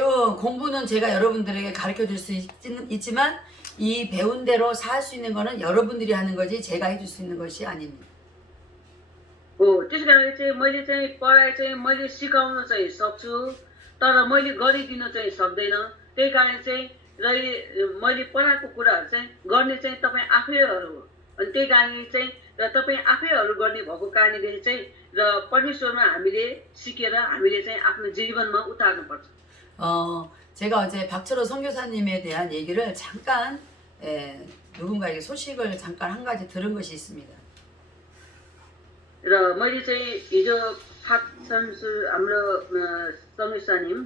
공부는 제가 여러분들에게 가르쳐 줄 수 있지만 이 배운 대로 살 수 있는 거는 여러분들이 하는 거지 제가 해줄 수 있는 것이 아닙니다. त्यसै कारणले चाहिँ मैले चाहिँ पढाइ चाहिँ मैले सिकाउन चाहिँ सक्छु तर मैले गरिदिन चाहिँ सक्दैन। त्यही कारण चाहिँ मैले पढाएको कुराहरू चाहिँ गर्ने चाहिँ तपाईँ आफैहरू हो। अनि त्यही कारणले चाहिँ र तपाईँ आफैहरू गर्ने भएको कारणले चाहिँ र परमेश्वरमा हामीले सिकेर हामीले चाहिँ आफ्नो जीवनमा उतार्नुपर्छ। 제가 어제 박철호 선교사님에 대한 얘기를 잠깐 누군가에게 소식을 잠깐 한 가지 들은 것이 있습니다. र मैले चाहिँ हिजो फाक्सन्सु हाम्रो सङ्गीसानिम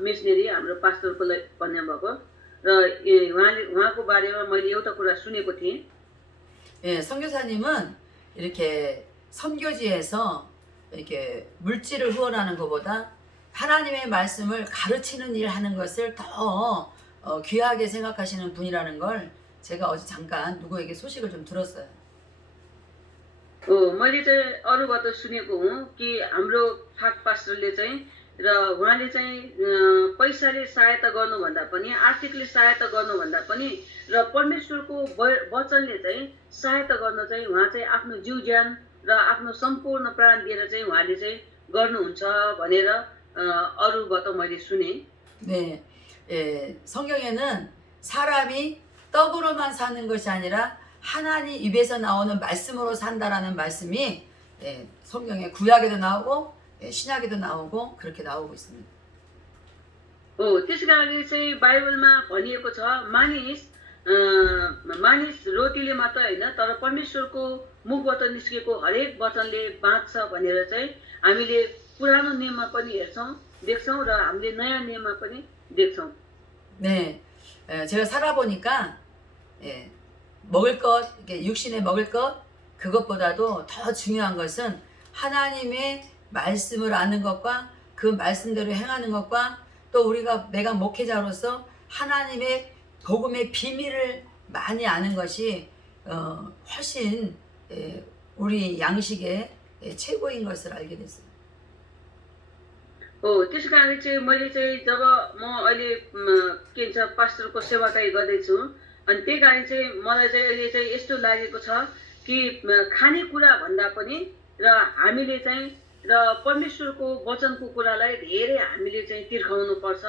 मिसनेरी हाम्रो पास्टरको भन्नुभएको र उहाँको बारेमा मैले एउटा कुरा सुनेको थिएँ। 예, 선교사님은 이렇게 선교지에서 이렇게 물질을 후원하는 것보다 하나님의 말씀을 가르치는 일 하는 것을 더 귀하게 생각하시는 분이라는 걸 제가 어제 잠깐 누구에게 소식을 좀 들었어요. मैले चाहिँ अरूबाट सुनेको हुँ कि हाम्रो फाक पास्टरले चाहिँ र उहाँले चाहिँ पैसाले सहायता गर्नुभन्दा पनि आर्थिकले सहायता गर्नुभन्दा पनि र परमेश्वरको वचनले चाहिँ सहायता गर्न चाहिँ उहाँ चाहिँ आफ्नो जीव ज्यान र आफ्नो सम्पूर्ण प्राण दिएर चाहिँ उहाँले चाहिँ गर्नुहुन्छ भनेर अरूबाट मैले सुने। 네, 성경에는 사람이 떡으로만 사는 것이 아니라 하나님 입에서 나오는 말씀으로 산다라는 말씀이 성경에 구약에도 나오고 신약에도 나오고 그렇게 나오고 있습니다. त्यसै कारणले चाहिँ बाइबलमा भनिएको छ मानिस रोटीले मात्र होइन तर परमेश्वरको मुखबाट निस्केको हरेक वचनले बाँच्छ भनेर चाहिँ हामीले पुरानो नियममा पनि हेर्छौँ देख्छौँ र हामीले नयाँ नियममा पनि देख्छौँ। 네, 제가 살아보니까 먹을 것, 육신에 먹을 것 그것보다도 더 중요한 것은 하나님의 말씀을 아는 것과 그 말씀대로 행하는 것과 또 내가 목회자로서 하나님의 복음의 비밀을 많이 아는 것이 훨씬 우리 양식의 최고인 것을 알게 됐어요. त्यसै कारणले चाहिँ मैले चाहिँ जब म अहिले के भन्छ पास्टरको सेवाकाई गर्दैछु अनि त्यही कारण चाहिँ मलाई चाहिँ अहिले चाहिँ यस्तो लागेको छ कि खानेकुरा भन्दा पनि र हामीले चाहिँ र परमेश्वरको वचनको कुरालाई धेरै हामीले चाहिँ तिर्खाउनु पर्छ।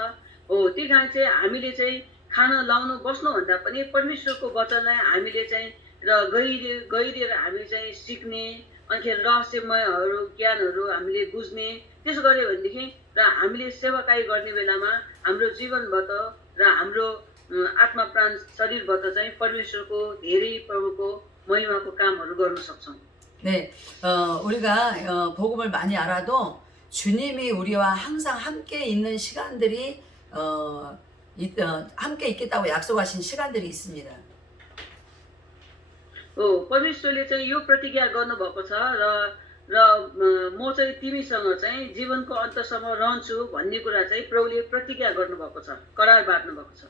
त्यही कारण चाहिँ हामीले चाहिँ खान लाउनु बस्नुभन्दा पनि परमेश्वरको वचनलाई हामीले चाहिँ र गहिरिएर हामीले चाहिँ सिक्ने अनिखेरि रहस्यमयहरू ज्ञानहरू हामीले बुझ्ने त्यसो गर्यो भनेदेखि र हामीले सेवाकाई गर्ने बेलामा हाम्रो जीवनबाट र हाम्रो आत्मा प्राण शरीरबाट चाहिँ परमेश्वरको धेरै प्रभुको महिमाको कामहरू गर्न सक्छौँ। 네, 우리가 복음을 많이 알아도 주님이 우리와 항상 함께 있는 시간들이 함께 있겠다고 약속하신 시간들이 있습니다. परमेश्वरले चाहिँ यो प्रतिज्ञा गर्नुभएको छ र म चाहिँ तिमीसँग चाहिँ जीवनको अन्तसम्म रहन्छु भन्ने कुरा चाहिँ प्रभुले प्रतिज्ञा गर्नुभएको छ, करार बाँध्नु भएको छ।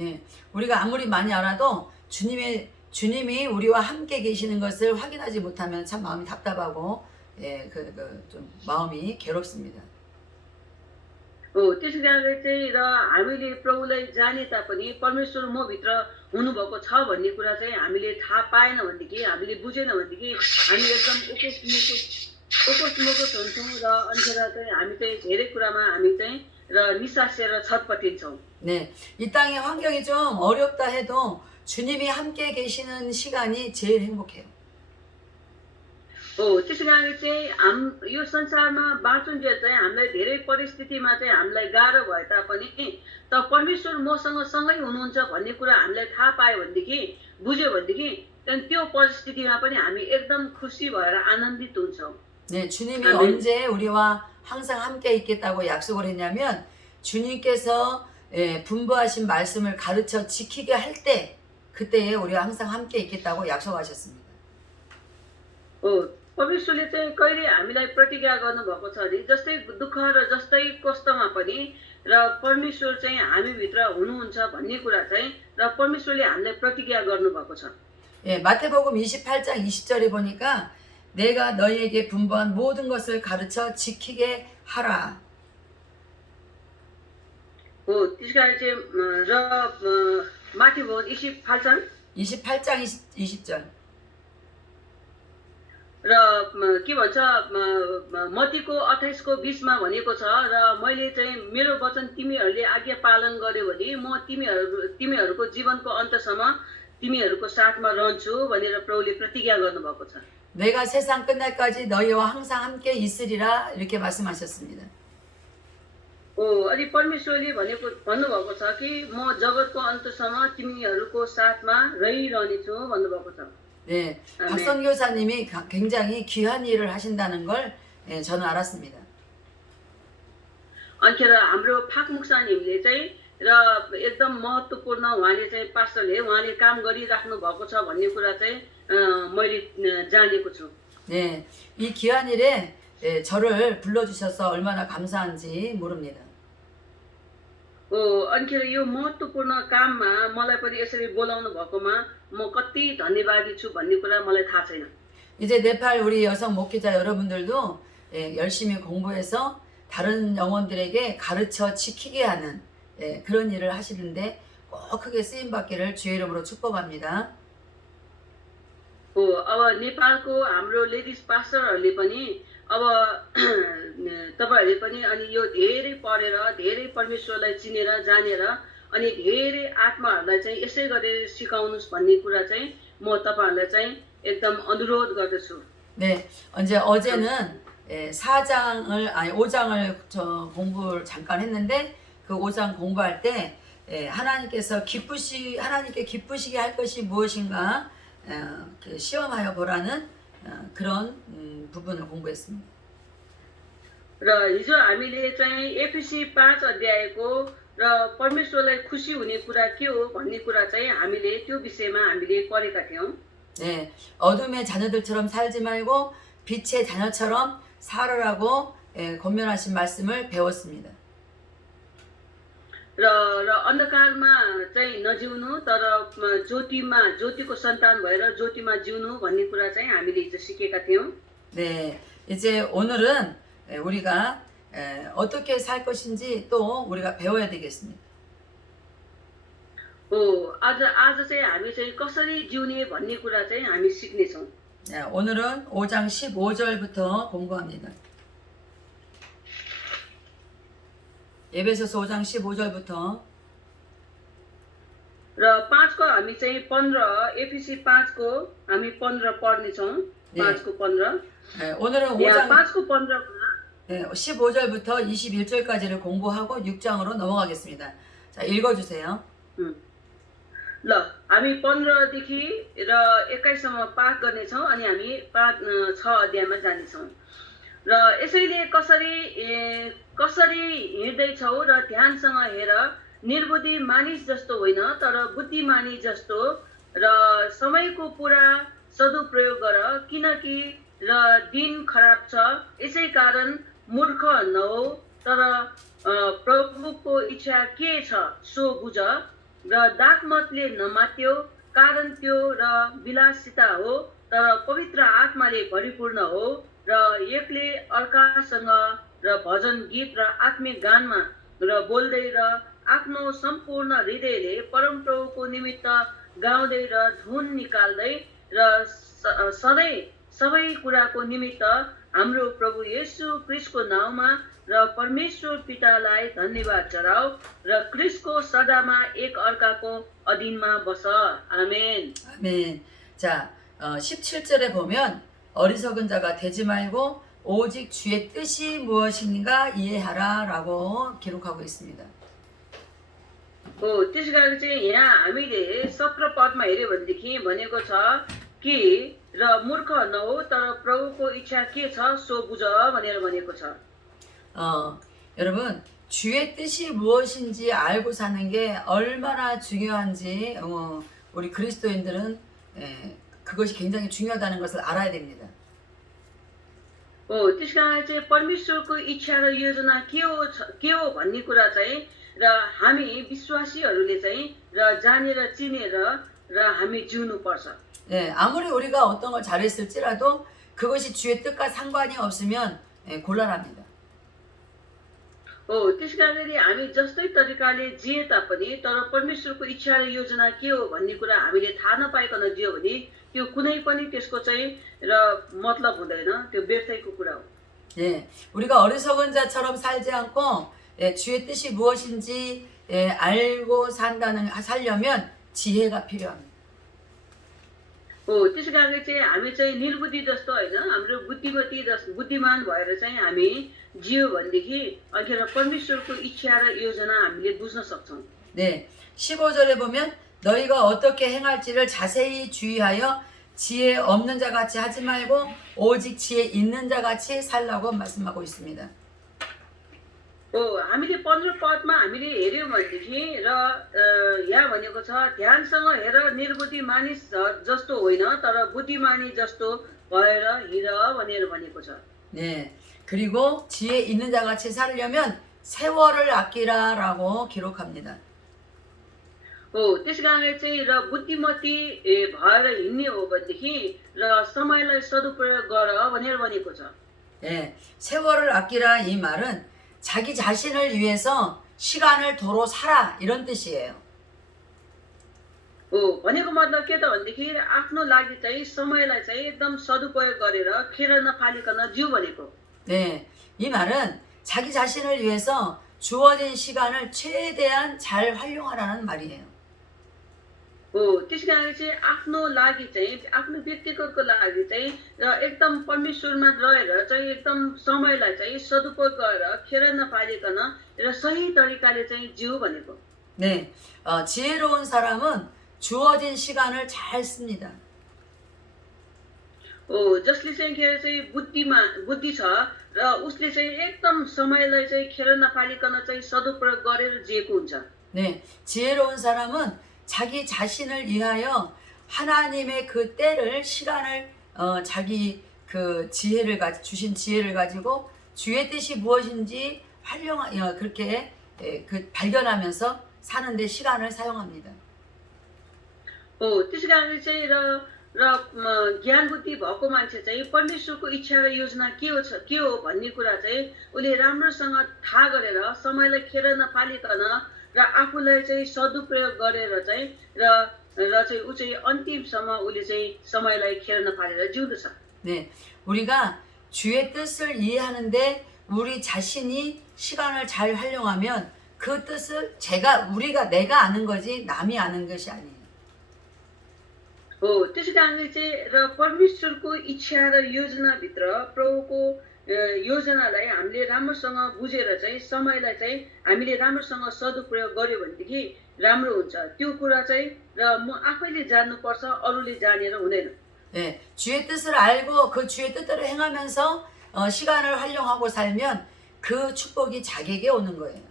예, 우리가 아무리 많이 알아도 주님이 우리와 함께 계시는 것을 확인하지 못하면 참 마음이 답답하고 좀 마음이 괴롭습니다. त्यसै कारणले चाहिँ र हामीले प्रभुलाई जाने तापनि परमेश्वर म भित्र हुनुभएको छ भन्ने कुरा चाहिँ हामीले थाहा पाएन भनेदेखि हामीले बुझेन भनेदेखि हामी एकदम ओकोसमोको हुन्छौँ र अन्त चाहिँ हामी चाहिँ धेरै कुरामा हामी चाहिँ र निसासेर छटपटिन्छौँ। 네, 이 땅의 환경이 좀 어렵다 해도 주님이 함께 계시는 시간이 제일 행복해요. त्यसै कारणले चाहिँ यो संसारमा बाँचुन्जेल चाहिँ हामीलाई धेरै परिस्थितिमा चाहिँ हामीलाई गाह्रो भए तापनि त परमेश्वर मसँग सँगै हुनुहुन्छ भन्ने कुरा हामीलाई थाहा पायो भनेदेखि बुझ्यो भनेदेखि त्यहाँदेखि त्यो परिस्थितिमा पनि हामी एकदम खुसी भएर आनन्दित हुन्छौँ। 네, 주님이 언제 우리와 항상 함께 있겠다고 약속을 했냐면 주님께서 분부하신 말씀을 가르쳐 지키게 할 때 그때에 우리와 항상 함께 있겠다고 약속하셨습니다. परमेश्वरले चाहिँ कहिले हामीलाई प्रतिज्ञा गर्नुभएको छ भने जस्तै दुःख र जस्तै कष्टमा पनि र परमेश्वर चाहिँ हामीभित्र हुनुहुन्छ भन्ने कुरा चाहिँ र परमेश्वरले हामीलाई प्रतिज्ञा गर्नुभएको छ। 예, 마태복음 28장 20절에 보니까 내가 너희에게 분부한 모든 것을 가르쳐 지키게 하라. हो त्यसका चाहिँ माथि भयो 28장 28장 20절. र के भन्छ मत्तीको 28को 20मा भनेको छ र मैले चाहिँ मेरो वचन तिमीहरूले आज्ञा पालन गर्यो भने म तिमीहरूको जीवनको अन्तसम्म तिमीहरूको साथमा रहन्छु भनेर प्रभुले प्रतिज्ञा गर्नुभएको छ। 내가 세상 끝날까지 너희와 항상 함께 있으리라 이렇게 말씀하셨습니다. अनि परमेश्वरले भन्नुभएको छ कि म जगतको अन्तसम्म तिमीहरूको साथमा रहिरहनेछु भन्नुभएको छ। 네, 아멘. 박 선교사님이 굉장히 귀한 일을 하신다는 걸 저는 알았습니다. अनिखेर हाम्रो फाक मुक्सानीहरूले चाहिँ र एकदम महत्त्वपूर्ण उहाँले चाहिँ पास्टरले उहाँले काम गरिराख्नु भएको छ भन्ने कुरा चाहिँ मैले जानेको छु। 네, 이 귀한 일에 저를 불러주셔서 얼마나 감사한지 모릅니다. अनिखेर यो महत्त्वपूर्ण काममा मलाई पनि यसरी बोलाउनु भएकोमा म कति धन्यवादी छु भन्ने कुरा मलाई थाहा छैन। 이제 네팔 우리 여성 목회자 여러분들도 열심히 공부해서 다른 영혼들에게 가르쳐 지키게 하는 그런 일을 하시는데 꼭 크게 쓰임 받기를 주의 이름으로 축복합니다. अब नेपालको हाम्रो लेडिज पास्टरहरूले पनि अब तपाईहरूले पनि अनि यो धेरै पढेर धेरै परमेश्वरलाई चिनेर जानेर अनि धेरै आत्माहरूलाई चाहिँ यसै गरेर सिकाउनुस् भन्ने कुरा चाहिँ म तपाईहरूलाई चाहिँ एकदम अनुरोध गर्दछु। 네, 이제 어제는 5장을 공부를 잠깐 했는데 그 5장 공부할 때 하나님께 기쁘시게 할 것이 무엇인가 시험하여 보라는 그런 부분을 공부했습니다. र हिजो हामीले चाहिँ एफएसी 5 अध्यायको र परमेश्वरलाई खुसी हुने कुरा के हो भन्ने कुरा चाहिँ हामीले त्यो विषयमा हामीले पढेका थियौं। 네, 어둠의 자녀들처럼 살지 말고 빛의 자녀처럼 살으라고 권면하신 말씀을 배웠습니다. र अन्धकारमा चाहिँ नजिउनु तर ज्योतिको सन्तान भएर ज्योतिमा जिउनु भन्ने कुरा चाहिँ हामीले हिजो सिकेका थियौं। 네, इ제 오늘은 우리가 어떻게 살 것인지 또 우리가 배워야 되겠습니다. आज चाहिँ हामी चाहिँ कसरी जिउने भन्ने कुरा चाहिँ हामी सिक्नेछौँ। 네, 오늘은 5장 15절부터 공부합니다. 에베소서 5장 15절부터 र 5को हामी चाहिँ 15 एफएसी 5को हामी 15 पढ्नेछौँ। 5को 15 오늘은 5को 15मा 15절부터 21절까지를 공부하고 6장으로 넘어가겠습니다. 자, 읽어주세요. ल हामी 15देखि र 21सम्म पाठ गर्नेछौँ अनि हामी 6 अध्यायमा जानेछौँ। र यसैले कसरी हिँड्दैछौ र ध्यानसँग हेर, निर्बुद्धि मानिस जस्तो होइन तर बुद्धिमानी जस्तो, र समयको पुरा सदुपयोग गर, किनकि र दिन खराब छ। यसै कारण मूर्ख नहो तर प्रभुको इच्छा के छ सो बुझ, र दाखमतले नमात्यो कारण त्यो र विलासिता हो, तर पवित्र आत्माले परिपूर्ण हो, र एकले अर्कासँग र भजन गीत र आत्मिक गानमा र बोल्दै र आफ्नो सम्पूर्ण हृदयले परमप्रभुको निमित्त गाउँदै र धुन निकाल्दै र सधैँ सबै कुराको निमित्त हाम्रो प्रभु येशू ख्रीष्टको नाउँमा र परमेश्वर पितालाई धन्यवाद चढाऊ, र ख्रीष्टको सदामा एक अर्काको अधीनमा बस। आमेन। 아멘. 자, 17절에 보면 어리석은 자가 되지 말고 오직 주의 뜻이 무엇인가 이해하라 라고 기록하고 있습니다. त्यसै कारण चाहिँ यहाँ हामीले 17 पदमा हेर्यो भनेदेखि भनेको छ कि र मूर्ख नहो तर प्रभुको इच्छा के छ सो बुझ भनेर भनेको छ। 여러분 주의 뜻이 무엇인지 알고 사는 게 얼마나 중요한지 우리 그리스도인들은 그것이 굉장히 중요하다는 것을 알아야 됩니다. त्यस कारण चाहिँ परमेश्वरको इच्छा र योजना के हो भन्ने कुरा चाहिँ र हामी विश्वासीहरूले चाहिँ र जानेर चिनेर र हामी जिउनु पर्छ। 아무리 우리가 어떤 걸 잘했을지라도 그것이 주의 뜻과 상관이 없으면 곤란합니다. हो त्यस कारणले हामी जस्तै तरिकाले जिए तापनि तर परमेश्वरको इच्छा र योजना के हो भन्ने कुरा हामीले थाहा नपाइकन जियो भने त्यो कुनै पनि त्यसको चाहिँ र मतलब हुँदैन त्यो व्यर्थैको कुरा हो 예, 우리가 어리석은 자처럼 살지 않고 주의 뜻이 무엇인지 알고 살려면 지혜가 필요합니다. हो त्यस कारणले चाहिँ हामी चाहिँ निर्बुद्धि जस्तो होइन हाम्रो बुद्धिमान भएर चाहिँ हामी जियो भनेदेखि अखेर परमेश्वरको इच्छा र योजना हामीले बुझ्न सक्छौँ 네, 15절에 보면 너희가 어떻게 행할지를 자세히 주의하여 지혜 없는 자 같이 하지 말고 오직 지혜 있는 자 같이 살라고 말씀하고 있습니다. हो हामीले 15 पदमा हामीले हेऱ्यौँ भनेदेखि र यहाँ भनेको छ ध्यानसँग हेर निर्बुद्धि मानिस जस्तो होइन तर बुद्धिमानी जस्तो भएर हिँड भनेर भनेको छ 네, 그리고 지혜 있는 자 같이 살려면 세월을 아끼라라고 기록합니다. हो त्यस कारणले चाहिँ र बुद्धिमती भएर हिँड्ने हो भनेदेखि र समयलाई सदुपयोग गर भनेर भनेको छ 네, 세월을 아끼라 이 말은 자기 자신을 위해서 시간을 도로 살아 이런 뜻이에요. हो भनेको मतलब के त भनेदेखि आफ्नो लागि चाहिँ समयलाई चाहिँ एकदम सदुपयोग गरेर खेर नफालिकन जिउ भनेको 네, 이 말은 자기 자신을 위해서 주어진 시간을 최대한 잘 활용하라는 말이에요. हो त्यस कारणले चाहिँ आफ्नो लागि चाहिँ आफ्नो व्यक्तिगतको लागि चाहिँ र एकदम परमेश्वरमा रहेर चाहिँ एकदम समयलाई चाहिँ सदुपयोग गरेर खेर नफालिकन र सही तरिकाले चाहिँ जिउ भनेको 네, 지혜로운 사람은 주어진 시간을 잘 씁니다. हो जसले चाहिँ के चाहिँ बुद्धि छ र उसले चाहिँ एकदम समयलाई चाहिँ खेर नफालिकन चाहिँ सदुपयोग गरेर जिएको हुन्छ 네, 지혜로운 사람은 자기 자신을 위하여 하나님의 그 때를 시간을 자기 그 주신 지혜를 가지고 주의 뜻이 무엇인지 그렇게 발견하면서 사는데 시간을 사용합니다. हो त्यस कारणले चाहिँ ज्ञान बुद्धि भएको मान्छे चाहिँ परमेश्वरको इच्छा र योजना के हो भन्ने कुरा चाहिँ उसले राम्रोसँग थाहा गरेर समयलाई खेर नफालिकन र आफूलाई चाहिँ सदुपयोग गरेर चाहिँ चाहिँ ऊ चाहिँ अन्तिमसम्म उसले चाहिँ समयलाई खेर नफालेर जिउँदछ 네, 우리가 주의 뜻을 이해하는데 우리 자신이 시간을 잘 활용하면 그 뜻을 내가 아는 거지 남이 아는 것이 아니에요. हो त्यसै कारणले चाहिँ र परमेश्वरको इच्छा र योजनाभित्र प्रभुको योजनालाई हामीले राम्रोसँग बुझेर चाहिँ समयलाई चाहिँ हामीले राम्रोसँग सदुपयोग गर्यो भनेदेखि राम्रो हुन्छ त्यो कुरा चाहिँ र म आफैले जान्नुपर्छ अरूले जानेर हुँदैन 네, 주의 뜻을 알고 그 주의 뜻대로 행하면서 시간을 활용하고 살면 그 축복이 자기에게 오는 거예요.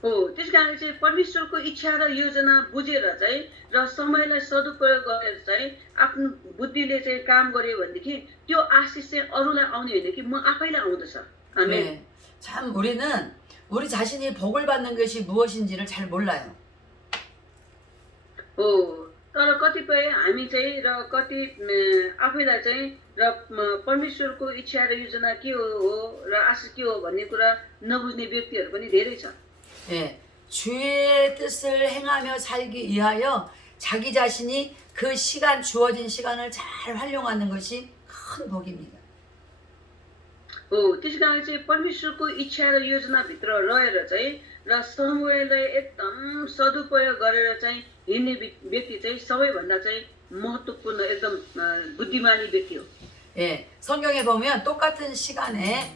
हो त्यस कारणले चाहिँ परमेश्वरको इच्छा र योजना बुझेर चाहिँ र समयलाई सदुपयोग गरेर चाहिँ आफ्नो बुद्धिले चाहिँ काम गर्यो भनेदेखि त्यो आशिष चाहिँ अरूलाई आउने होइन कि म आफैलाई आउँदछ आमेन 네, 참 우리는 우리 자신이 복을 받는 것이 무엇인지를 잘 몰라요. हो तर कतिपय हामी चाहिँ र कति आफैलाई चाहिँ र परमेश्वरको इच्छा र योजना के हो र आशिष के हो भन्ने कुरा नबुझ्ने व्यक्तिहरू पनि धेरै छ 예, 주의 뜻을 행하며 살기 위하여 자기 자신이 그 주어진 시간을 잘 활용하는 것이 큰 복입니다. हो त्यस कारण चाहिँ परमेश्वरको इच्छा र योजनाभित्र रहेर चाहिँ र समयलाई एकदम सदुपयोग गरेर चाहिँ हिँड्ने व्यक्ति चाहिँ सबैभन्दा चाहिँ महत्त्वपूर्ण एकदम बुद्धिमानी व्यक्ति हो 예, 성경에 보면 똑같은 시간에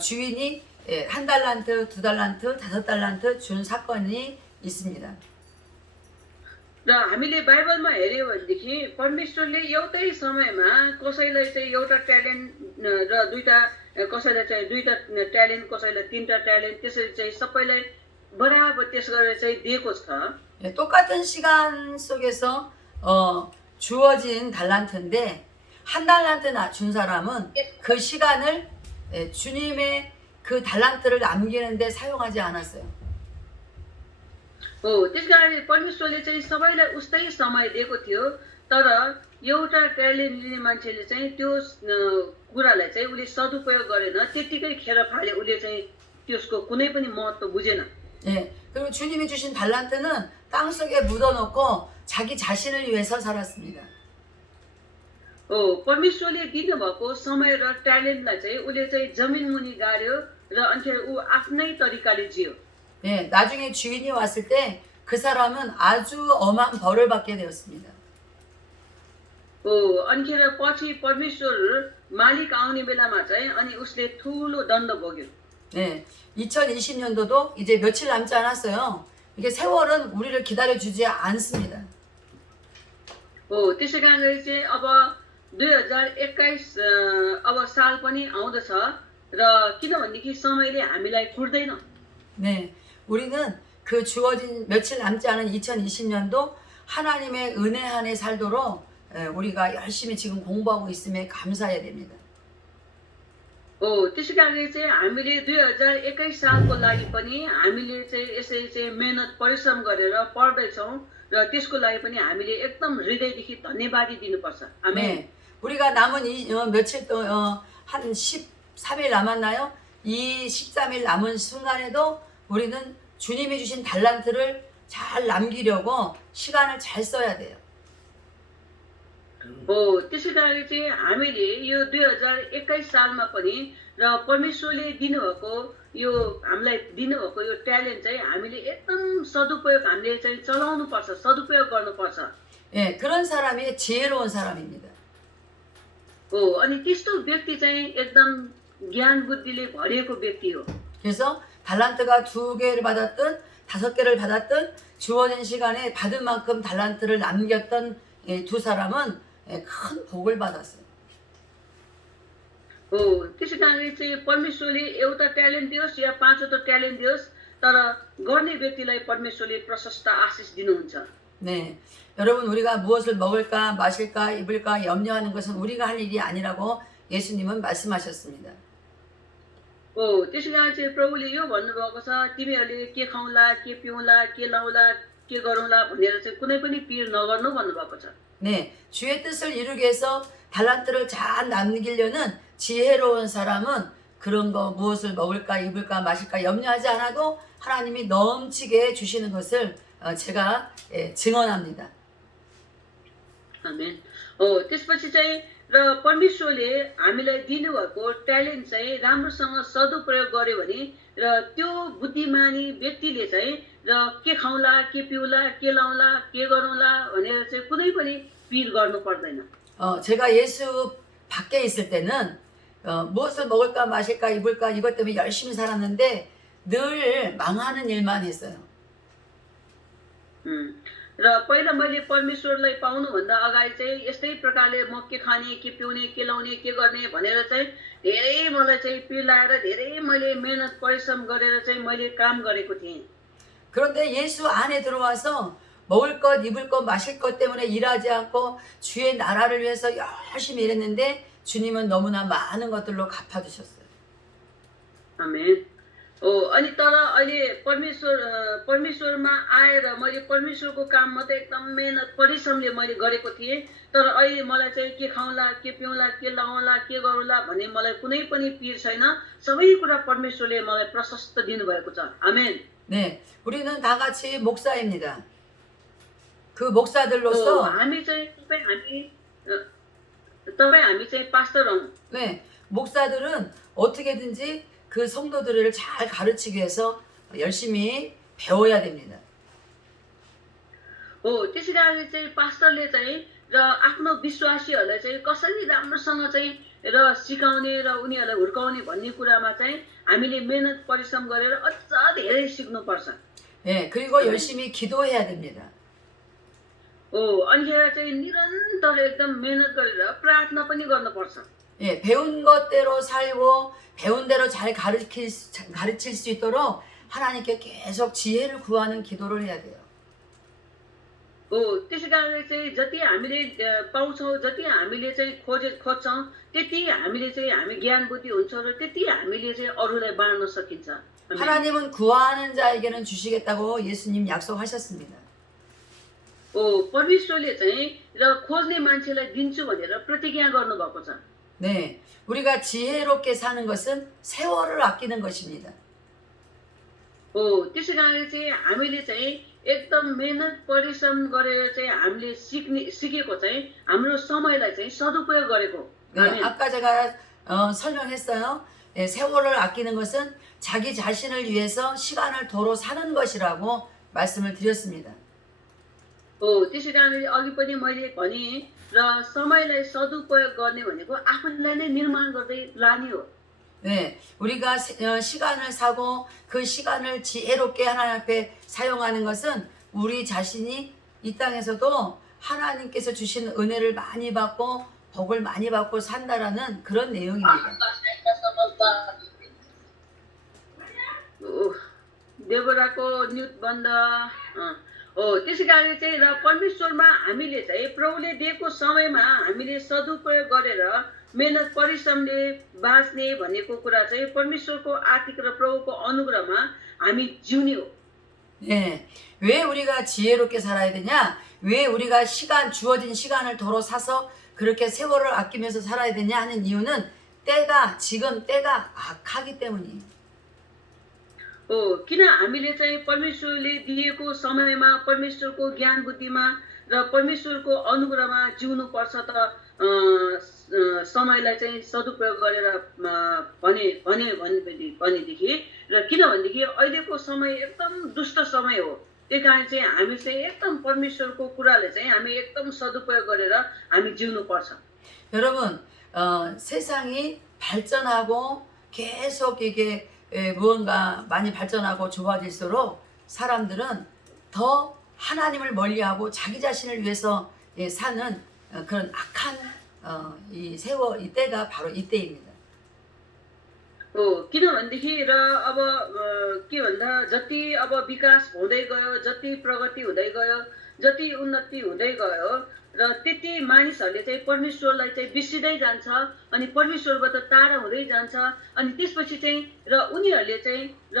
주인이 한 달란트, 두 달란트, 다섯 달란트 준 사건이 있습니다. र हामीले बाइबलमा हेर्यो भनेदेखि परमेश्वरले एउटै समयमा कसैलाई चाहिँ एउटा ट्यालेन्ट र कसैलाई चाहिँ दुईटा ट्यालेन्ट कसैलाई तीनटा ट्यालेन्ट त्यसरी चाहिँ सबैलाई बराबर त्यस गरेर चाहिँ दिएको छ 예, 똑같은 시간 속에서 주어진 달란트인데 한 달란트 준 사람은 그 시간을 주님의 그 달란트를 남기는데 사용하지 않았어요. हो त्यस कारणले परमेश्वरले चाहिँ सबैलाई उस्तै समय दिएको थियो तर एउटा ट्यालेन्ट लिने मान्छेले चाहिँ त्यो कुरालाई चाहिँ उसले सदुपयोग गरेन त्यतिकै खेर फाले उसले चाहिँ त्यसको कुनै पनि महत्त्व बुझेन। 예. 그리고 주님이 주신 달란트는 땅 속에 묻어놓고 자기 자신을 위해서 살았습니다. परमेश्वरले दिनुभएको समय र ट्यालेन्टलाई चाहिँ उसले चाहिँ जमिन मुनि गाड्यो र अन्त ऊ आफ्नै तरिकाले जियो। 예. 나중에 주인이 왔을 때 그 사람은 아주 엄한 벌을 받게 되었습니다. अनिखेर पछि परमेश्वर मालिक आउने बेलामा चाहिँ अनि उसले ठुलो दण्ड भोग्यो। 네, 2020년도도 이제 며칠 남지 않았어요. 이게 세월은 우리를 기다려주지 않습니다. त्यसै कारणले चाहिँ अब 2021 अब साल पनि आउँदछ र किनभनेदेखि समयले हामीलाई कुर्दैन। 네, 우리는 그 주어진 며칠 남지 않은 2020년도 하나님의 은혜 안에 살도록 우리가 열심히 지금 공부하고 있음에 감사해야 됩니다. त्यसै कारणले चाहिँ हामीले 2021 सालको लागि पनि हामीले चाहिँ यसरी चाहिँ मेहनत परिश्रम गरेर पढ्दैछौँ र त्यसको लागि पनि हामीले एकदम हृदयदेखि धन्यवादी दिनुपर्छ। आमेन। 네, 우리가 남은 며칠 또 한 13일 남았나요? 이 13일 남은 순간에도 우리는 주님이 주신 달란트를 잘 남기려고 시간을 잘 써야 돼요. त्यसै कारणले चाहिँ हामीले यो 2021 सालमा पनि र परमेश्वरले दिनुभएको यो हामीलाई दिनुभएको यो ट्यालेन्ट चाहिँ हामीले एकदम सदुपयोग हामीले चाहिँ चलाउनु पर्छ, सदुपयोग गर्नुपर्छ। 예, 그런 사람이 지혜로운 사람입니다. अनि त्यस्तो व्यक्ति चाहिँ एकदम ज्ञान बुद्धिले भरिएको व्यक्ति हो। 그래서 달란트가 2개를 받았든 5개를 받았든 주어진 시간에 받은 만큼 달란트를 남겼던 두 사람은 큰 복을 받았어요. त्यसै कारणले चाहिँ परमेश्वरले एउटा ट्यालेन्ट दियोस् या 5वटा ट्यालेन्ट दियोस् तर गर्ने व्यक्तिलाई परमेश्वरले प्रशस्त आशिष दिनुहुन्छ। 네, 여러분 우리가 무엇을 먹을까 마실까 입을까 염려하는 것은 우리가 할 일이 아니라고 예수님은 말씀하셨습니다. त्यसै कारण चाहिँ प्रभुले यो भन्नुभएको छ तिमीहरूले के खाउँला के पिउँला के लाउँला के गरौँला भनेर चाहिँ कुनै पनि पिर नगर्नु भन्नुभएको छ। 네, 주의 뜻을 이루기 위해서 달란트를 잘 남기려는 지혜로운 사람은 그런 거 무엇을 먹을까 입을까 마실까 염려하지 않아도 하나님이 넘치게 주시는 것을 제가 증언합니다. आमेन। त्यसपछि चाहिँ र परमेश्वरले हामीलाई दिनुभएको ट्यालेन्ट चाहिँ राम्रोसँग सदुपयोग गर्यो भने र त्यो बुद्धिमानी व्यक्तिले चाहिँ र के खाउँला के पिउला के लाउँला के गरौँला भनेर चाहिँ कुनै पनि पिर गर्नु पर्दैन। 제가 예수 밖에 있을 때는 무엇을 먹을까 마실까 입을까 이것 때문에 열심히 살았는데 늘 망하는 일만 했어요. र पहिला मैले परमेश्वरलाई पाउनुभन्दा अगाडि चाहिँ यस्तै प्रकारले म के खाने के पिउने के लाउने के गर्ने भनेर चाहिँ धेरै मलाई चाहिँ पिर लागेर धेरै मैले मेहनत परिश्रम गरेर चाहिँ मैले काम गरेको थिएँ। 그런데 예수 안에 들어와서 먹을 것 입을 것 마실 것 때문에 일하지 않고 주의 나라를 위해서 열심히 일했는데 주님은 너무나 많은 것들로 갚아주셨어요. आमेन। अनि तर अहिले परमेश्वरमा आएर मैले परमेश्वरको काम मात्रै एकदम मेहनत परिश्रमले मैले गरेको थिएँ तर अहिले मलाई चाहिँ के खाउँला के पिउँला के लाउँला के गरौँला भन्ने मलाई कुनै पनि पिर छैन। सबै कुरा परमेश्वरले मलाई प्रशस्त दिनुभएको छ। आमेन। 네, 우리는 다 같이 목사입니다. 그 목사들로서 हामी चाहिँ हामी चाहिँ पास्टर हौँ। 네, 목사들은 어떻게든지 그 성도들을 잘 가르치기 위해서 열심히 배워야 됩니다. त्यसै कारणले चाहिँ पास्टरले चाहिँ र आफ्नो विश्वासीहरूलाई चाहिँ कसरी राम्रोसँग चाहिँ र सिकाउने र उनीहरूलाई हुर्काउने भन्ने कुरामा चाहिँ हामीले मेहनत परिश्रम गरेर अझ धेरै सिक्नुपर्छ। 예, 그리고 열심히 기도해야 됩니다. अनिखेर चाहिँ निरन्तर एकदम मेहनत गरेर प्रार्थना पनि गर्नुपर्छ। 예, 배운 것대로 살고 배운 대로 잘 가르칠 수 있도록 하나님께 계속 지혜를 구하는 기도를 해야 돼요. त्यसै कारणले चाहिँ जति हामीले पाउँछौँ जति हामीले चाहिँ खोज्छौँ त्यति हामीले चाहिँ हामी ज्ञान बुद्धि हुन्छ र त्यति हामीले चाहिँ अरूलाई बाँड्न सकिन्छ। 하나님은 구하는 자에게는 주시겠다고 예수님 약속하셨습니다. परमेश्वरले चाहिँ र खोज्ने मान्छेलाई दिन्छु भनेर प्रतिज्ञा गर्नुभएको छ। 네, 우리가 지혜롭게 사는 것은 세월을 아끼는 것입니다. हो त्यसै कारणले चाहिँ हामीले चाहिँ एकदम मेहनत परिश्रम गरेर चाहिँ हामीले सिकेको चाहिँ हाम्रो समयलाई चाहिँ सदुपयोग गरेको 네, आमेन 아까 제가 설명했어요. 예, 세월을 아끼는 것은 자기 자신을 위해서 시간을 도로 사는 것이라고 말씀을 드렸습니다. हो त्यसै कारणले अघि पनि मैले भने र समयलाई सदुपयोग गर्ने भनेको आफूलाई नै निर्माण गर्दै लाने हो 네, 우리가 시간을 사고 그 시간을 지혜롭게 하나님 앞에 사용하는 것은 우리 자신이 이 땅에서도 하나님께서 주신 은혜를 많이 받고 복을 많이 받고 산다라는 그런 내용입니다. ओ, देवराको न्युट बन्द हो त्यसै कारणले चाहिँ र परमेश्वरमा हामीले चाहिँ प्रभुले दिएको समयमा हामीले सदुपयोग गरेर मेहनत परिश्रमले बाँच्ने भनेको कुरा चाहिँ परमेश्वरको आर्थिक र प्रभुको अनुग्रहमा हामी जिउने हो 네, 왜 우리가 지혜롭게 살아야 되냐? 왜 우리가 주어진 시간을 도로 사서 그렇게 세월을 아끼면서 살아야 되냐 하는 이유는 지금 때가 악하기 때문이에요. हो किन हामीले चाहिँ परमेश्वरले दिएको समयमा परमेश्वरको ज्ञान बुद्धिमा र परमेश्वरको अनुग्रहमा जिउनु पर्छ त समयलाई चाहिँ सदुपयोग गरेर भनेदेखि र किनभनेदेखि अहिलेको समय एकदम दुष्ट समय हो त्यही कारण चाहिँ हामी चाहिँ एकदम परमेश्वरको कुराले चाहिँ हामी एकदम सदुपयोग गरेर हामी जिउनु पर्छ 여러분, 세상이 발전하고 계속 이게 무언가 많이 발전하고 좋아질수록 사람들은 더 하나님을 멀리하고 자기 자신을 위해서 사는 그런 악한 이 때가 바로 이때입니다. हो किनभनेदेखि र अब के भन्दा जति अब विकास हुँदै गयो जति प्रगति हुँदै गयो जति उन्नति हुँदै गयो र त्यति मानिसहरूले चाहिँ परमेश्वरलाई चाहिँ बिर्सिँदै जान्छ अनि परमेश्वरबाट टाढा हुँदै जान्छ अनि त्यसपछि चाहिँ र उनीहरूले चाहिँ र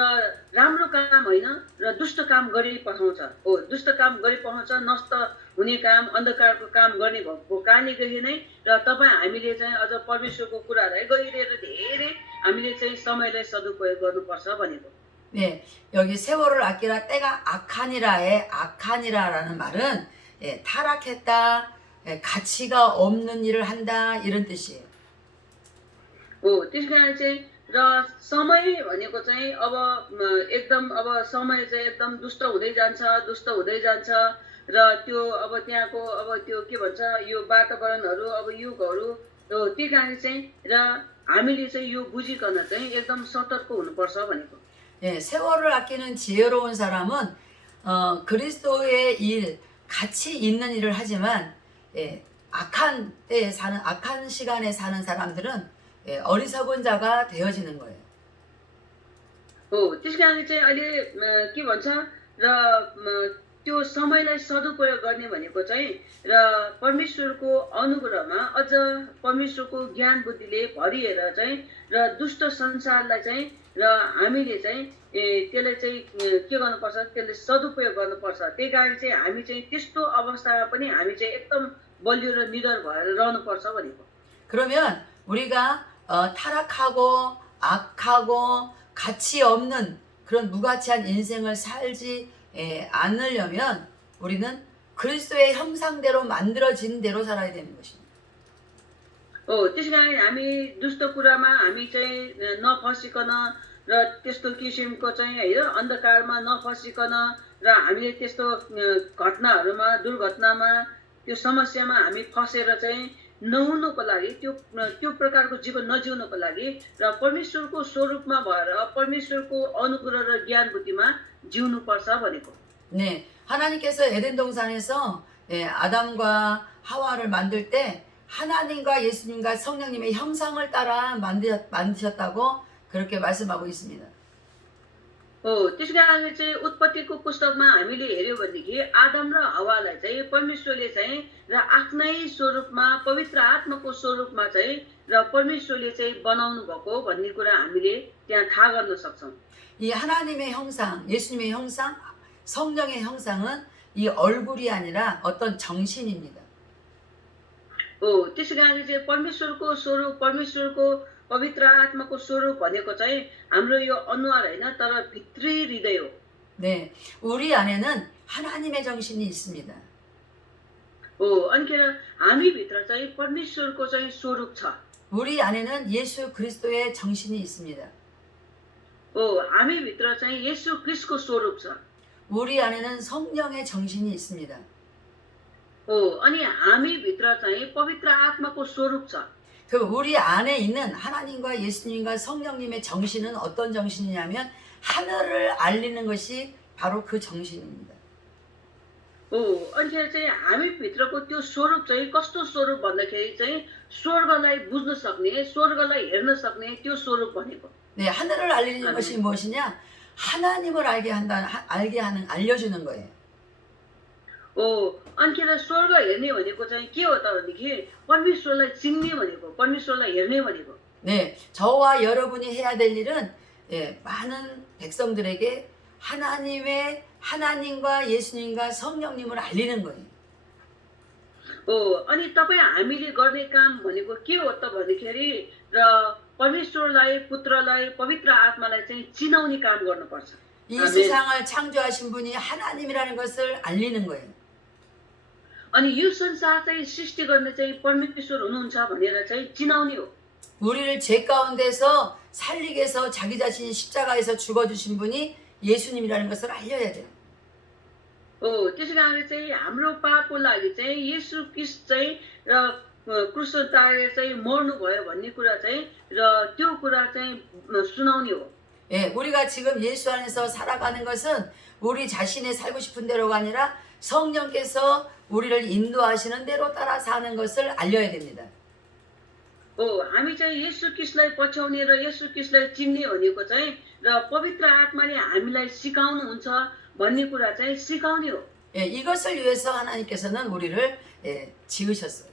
राम्रो काम होइन र दुष्ट काम गरी पठाउँछ हो दुष्ट काम गरी पठाउँछ नष्ट हुने काम अन्धकारको काम गर्ने भएको कारणदेखि नै र हामीले चाहिँ अझ परमेश्वरको कुरालाई गहिरिएर धेरै हामीले चाहिँ समयलाई सदुपयोग गर्नुपर्छ भनेको 네, 여기 세월을 아끼라 때가 악하니라의 악하니라라는 말은 타락했다, 가치가 없는 일을 한다 이런 뜻이에요. हो त्यस कारण चाहिँ र समय भनेको चाहिँ अब एकदम अब समय चाहिँ एकदम दुष्ट हुँदै जान्छ र त्यो अब त्यहाँको अब त्यो के भन्छ यो वातावरणहरू अब युगहरू हो त्यही कारण चाहिँ र हामीले चाहिँ यो बुझिकन चाहिँ एकदम सतर्क हुनुपर्छ भनेको 예, 세월을 아끼는 지혜로운 사람은 그리스도의 일, 가치 있는 일을 하지만 악한 시간에 사는 사람들은 어리석은 자가 되어지는 거예요. हो त्यस कारणले चाहिँ अहिले के भन्छ र त्यो समयलाई सदुपयोग गर्ने भनेको चाहिँ र परमेश्वरको अनुग्रहमा अझ परमेश्वरको ज्ञान बुद्धिले भरिएर चाहिँ र दुष्ट संसारलाई चाहिँ र हामीले चाहिँ त्यसलाई चाहिँ के गर्नुपर्छ त्यसले सदुपयोग गर्नुपर्छ त्यही कारण चाहिँ हामी चाहिँ त्यस्तो अवस्थामा पनि हामी चाहिँ एकदम बलियो र निडर भएर रहनुपर्छ भनेको 그러면 우리가 타락하고 악하고 가치 없는 그런 무가치한 인생을 살지 않으려면 우리는 그리스도의 형상대로 만들어진 대로 살아야 되는 것입니다. हो त्यस कारण हामी दुष्ट कुरामा हामी चाहिँ नफसिकन र त्यस्तो किसिमको चाहिँ होइन अन्धकारमा नफसिकन र हामीले त्यस्तो घटनाहरूमा दुर्घटनामा त्यो समस्यामा हामी फसेर चाहिँ नहुनुको लागि त्यो प्रकारको जीवन नजिउनको लागि र परमेश्वरको स्वरूपमा भएर परमेश्वरको अनुग्रह र ज्ञान बुद्धिमा जिउनुपर्छ भनेको 네, 하나님께서 에덴 동산에서 아담과 하와를 만들 때 하나님과 예수님과 성령님의 형상을 따라 만드셨다고 그렇게 말씀하고 있습니다. हो त्यस कारणले चाहिँ उत्पत्तिको पुस्तकमा हामीले हेर्यो भनेदेखि आदम र हवालाई चाहिँ परमेश्वरले चाहिँ र आफ्नै स्वरूपमा पवित्र आत्माको स्वरूपमा चाहिँ र परमेश्वरले चाहिँ बनाउनु भएको भन्ने कुरा हामीले त्यहाँ थाहा गर्न सक्छौँ 이 하나님의 형상, 예수님의 형상, 성령의 형상은 이 얼굴이 아니라 어떤 정신입니다. हो त्यसै कारणले चाहिँ परमेश्वरको स्वरूप परमेश्वरको पवित्र आत्माको स्वरूप भनेको चाहिँ हाम्रो यो अनुहार होइन तर भित्री हृदय हो। 네, 우리 안에는 하나님의 정신이 있습니다. अनिखेर हामीभित्र चाहिँ परमेश्वरको चाहिँ स्वरूप छ। 우리 안에는 예수 그리스도의 정신이 있습니다. हामीभित्र चाहिँ येशू ख्रीष्टको स्वरूप छ। 우리 안에는 성령의 정신이 있습니다. अनि हामीभित्र चाहिँ पवित्र आत्माको स्वरूप छ। 그 우리 안에 있는 하나님과 예수님과 성령님의 정신은 어떤 정신이냐면 하늘을 알리는 것이 바로 그 정신입니다. अनिखेर चाहिँ हामीभित्रको त्यो स्वरूप चाहिँ कस्तो स्वरूप भन्दाखेरि चाहिँ स्वर्गलाई बुझ्न सक्ने, स्वर्गलाई हेर्न सक्ने त्यो स्वरूप भनेको। 네, 하늘을 알리는 아멘. 것이 무엇이냐? 하나님을 알려주는 거예요. अनिखेर स्वर्ग हेर्ने भनेको चाहिँ के हो त भनेदेखि परमेश्वरलाई चिन्ने भनेको, परमेश्वरलाई हेर्ने भनेको। 네, 저와 여러분이 해야 될 일은 많은 백성들에게 하나님과 예수님과 성령님을 알리는 거예요. अनि तपाईँ हामीले गर्ने काम भनेको के हो त भन्दाखेरि र परमेश्वरलाई, पुत्रलाई, पवित्र आत्मालाई चाहिँ चिनाउने काम गर्नुपर्छ। 이 아멘. 세상을 창조하신 분이 하나님이라는 것을 알리는 거예요. अनि यो संसार चाहिँ सृष्टि गर्ने चाहिँ परमेश्वर हुनुहुन्छ भनेर चाहिँ चिनाउने हो। 우리를 죄 가운데서 살리게 해서 자기 자신이 십자가에서 죽어주신 분이 예수님이라는 것을 알려야 돼요. त्यसै कारणले चाहिँ हाम्रो पापको लागि चाहिँ येशू ख्रीष्ट चाहिँ र क्रुसताले चाहिँ मर्नुभयो भन्ने कुरा चाहिँ र त्यो कुरा चाहिँ सुनाउने हो। 예, 우리가 지금 예수 안에서 살아가는 것은 우리 자신의 살고 싶은 대로가 아니라 성령께서 우리를 인도하시는 대로 따라 사는 것을 알려야 됩니다. हामी चाहिँ येशू ख्रीष्टलाई पछ्याउने र येशू ख्रीष्टलाई चिन्ने भनेको चाहिँ र पवित्र आत्माले हामीलाई सिकाउनुहुन्छ भन्ने कुरा चाहिँ सिकाउने हो। 예, 이것을 위해서 하나님께서는 우리를 지으셨어요.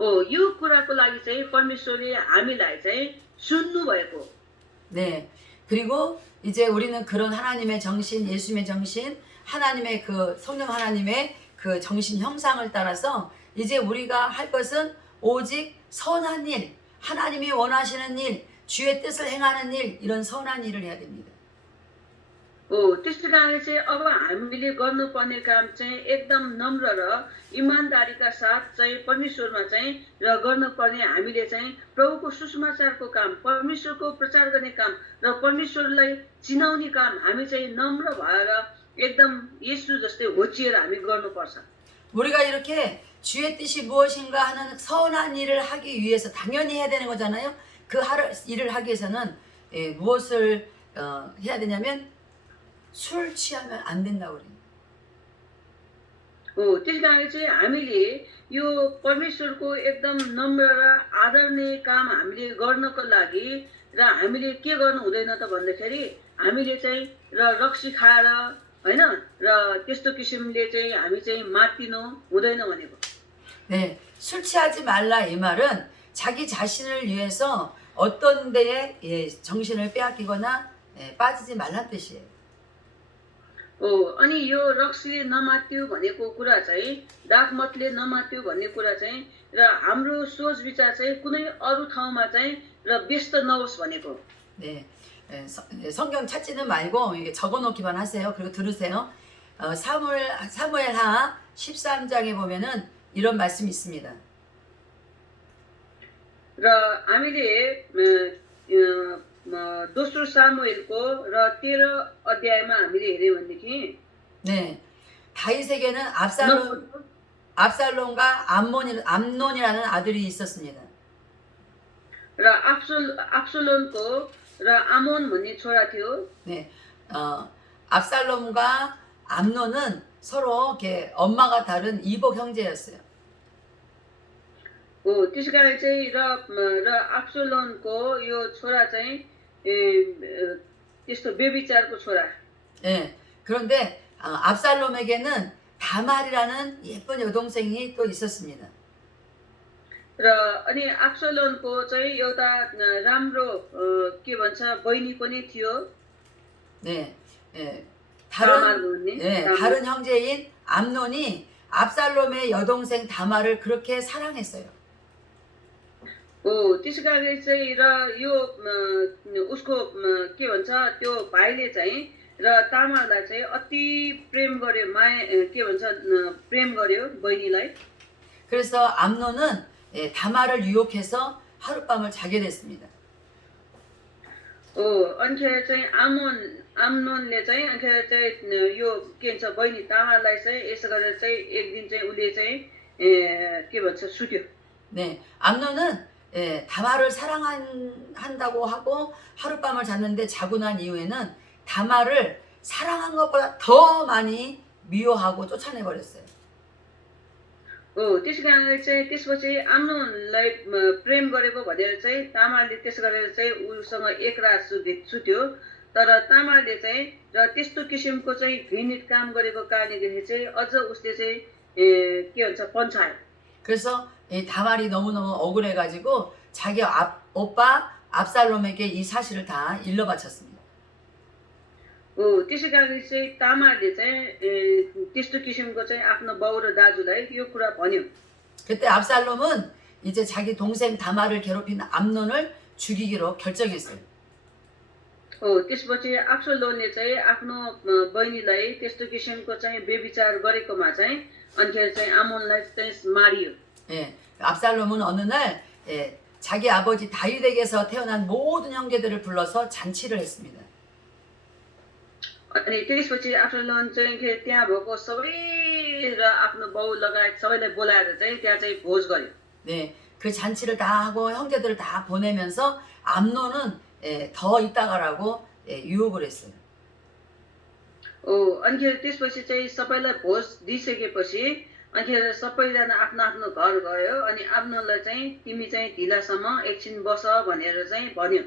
यो कुराको लागि चाहिँ परमेश्वरले हामीलाई चाहिँ सुन्नु भएको। 네, 그리고 이제 우리는 그런 하나님의 정신, 예수님의 정신, 하나님의 그 성령 하나님의 그 정신 형상을 따라서 이제 우리가 할 것은 오직 선한 일, 하나님이 원하시는 일, 주의 뜻을 행하는 일, 이런 선한 일을 해야 됩니다. त्यसै कारणले चाहिँ अब हामीले गर्नुपर्ने काम चाहिँ एकदम नम्र र इमानदारीका साथ चाहिँ परमेश्वरमा चाहिँ र गर्नुपर्ने हामीले चाहिँ प्रभुको सुसमाचारको काम, परमेश्वरको प्रचार गर्ने काम र परमेश्वरलाई चिनाउने काम हामी चाहिँ नम्र भएर एकदम येशू जस्तै होचिएर हामी गर्नुपर्छ। 우리가 이렇게 주의 뜻이 무엇인가 하는 선한 일을 하기 위해서 당연히 해야 되는 거잖아요. 그 일을 하기 위해서는 무엇을 해야 되냐면 술 취하면 안 된다고 그래요. त्यस कारणले चाहिँ हामीले यो परमेश्वरको एकदम नम्र र आदरणीय काम हामीले गर्नको लागि र हामीले के गर्नु हुँदैन त भन्दाखेरि हामीले चाहिँ र रक्सी खाएर हैन र त्यस्तो किसिमले चाहिँ हामी चाहिँ मातिनु हुँदैन भनेको। 네, 술 취하지 말라 이 말은 자기 자신을 위해서 어떤 데에 정신을 빼앗기거나 빠지지 말란 뜻이에요. अनि यो रक्सीले नमात्यो भनेको कुरा चाहिँ दागमतले नमात्यो भन्ने कुरा चाहिँ र हाम्रो सोच विचार चाहिँ कुनै अरू ठाउँमा चाहिँ र व्यस्त नहोस् भनेको। 네, 성경 찾지는 말고 이게 적어놓기만 하세요. 그리고 들으세요. 사무엘하 13장에 보면은 이런 말씀이 있습니다. र हामीले दोस्रो सामुएलको र 13 अध्यायमा हामीले हेर्यौं भनेदेखि 네, 다윗에게는 압살롬과 암논이라는 아들이 있었습니다. र 압살롬को र आमोन भन्ने छोरा थियो। 네, 압살롬과 암논은 서로 이렇게 엄마가 다른 이복 형제였어요. त्यसै कारण चाहिँ र 압살롬को यो छोरा चाहिँ त्यस्तो व्यभिचारको छोरा। 네, 그런데 압살롬에게는 다말이라는 예쁜 여동생이 또 있었습니다. र अनि 압살롬को चाहिँ एउटा राम्रो के भन्छ बहिनी पनि थियो। 네, 다말 भन्ने। 다른 형제인 암논이 압살롬의 여동생 다말을 그렇게 사랑했어요. त्यसै कारणले चाहिँ र यो उसको के भन्छ त्यो भाइले चाहिँ र तामालाई चाहिँ अति प्रेम गर्यो माया के भन्छ प्रेम गर्यो बहिनीलाई. 그래서 암논은 다말을 유혹해서 하룻밤을 자게 됐습니다. अनिखेर चाहिँ आम्नोनले चाहिँ अनिखेर चाहिँ यो के भन्छ बहिनी तामारलाई चाहिँ यसो गरेर चाहिँ एक दिन चाहिँ उसले चाहिँ के भन्छ सुत्यो. 네, 암논은 다말을 사랑한다고 하고 하룻밤을 잤는데 자고 난 이후에는 다말을 사랑한 것보다 더 많이 미워하고 쫓아내버렸어요. त्यसै कारणले चाहिँ त्यसपछि आम्नोनलाई प्रेम गरेको भनेर चाहिँ तामारले त्यस गरेर चाहिँ उसँग एक रात सुत्यो. तर तामारले चाहिँ र त्यस्तो किसिमको चाहिँ घृणित काम गरेको कारणले चाहिँ अझ उसले चाहिँ के भन्छ पन्छायो. 그래서 이 다말이 너무너무 억울해가지고 자기 오빠 압살롬에게 이 사실을 다 일러 바쳤습니다. त्यसै कारणले चाहिँ तामारले चाहिँ त्यस्तो किसिमको चाहिँ आफ्नो बाउ र दाजुलाई यो कुरा भन्यो. 그때 압살롬은 이제 자기 동생 다말을 괴롭힌 암논을 죽이기로 결정했어요. त्यसपछि अब्सलोमले चाहिँ आफ्नो बहिनीलाई त्यस्तो किसिमको चाहिँ व्यभिचार गरेकोमा चाहिँ अनिखेर चाहिँ आमोनलाई चाहिँ मारियो. 예, 압살롬은 어느 날 자기 아버지 다윗에게서 태어난 모든 형제들을 불러서 잔치를 했습니다. अनि त्यसपछि अब्सलोम चाहिँ त्यहाँ भएको सबै र आफ्नो बाउ लगायत सबैलाई बोलाएर चाहिँ त्यहाँ चाहिँ भोज गर्यो. 네, 그 잔치를 다 하고 형제들을 다 보내면서 암논은 더 있다 가라고 유혹을 했어요. अनिखेर त्यसपछि चाहिँ सबैलाई भोज दिइसकेपछि अनिखेर सबैजना आफ्नो आफ्नो घर गयो. अनि आम्नोनलाई चाहिँ तिमी चाहिँ ढिलासम्म एकछिन बस भनेर चाहिँ भन्यो.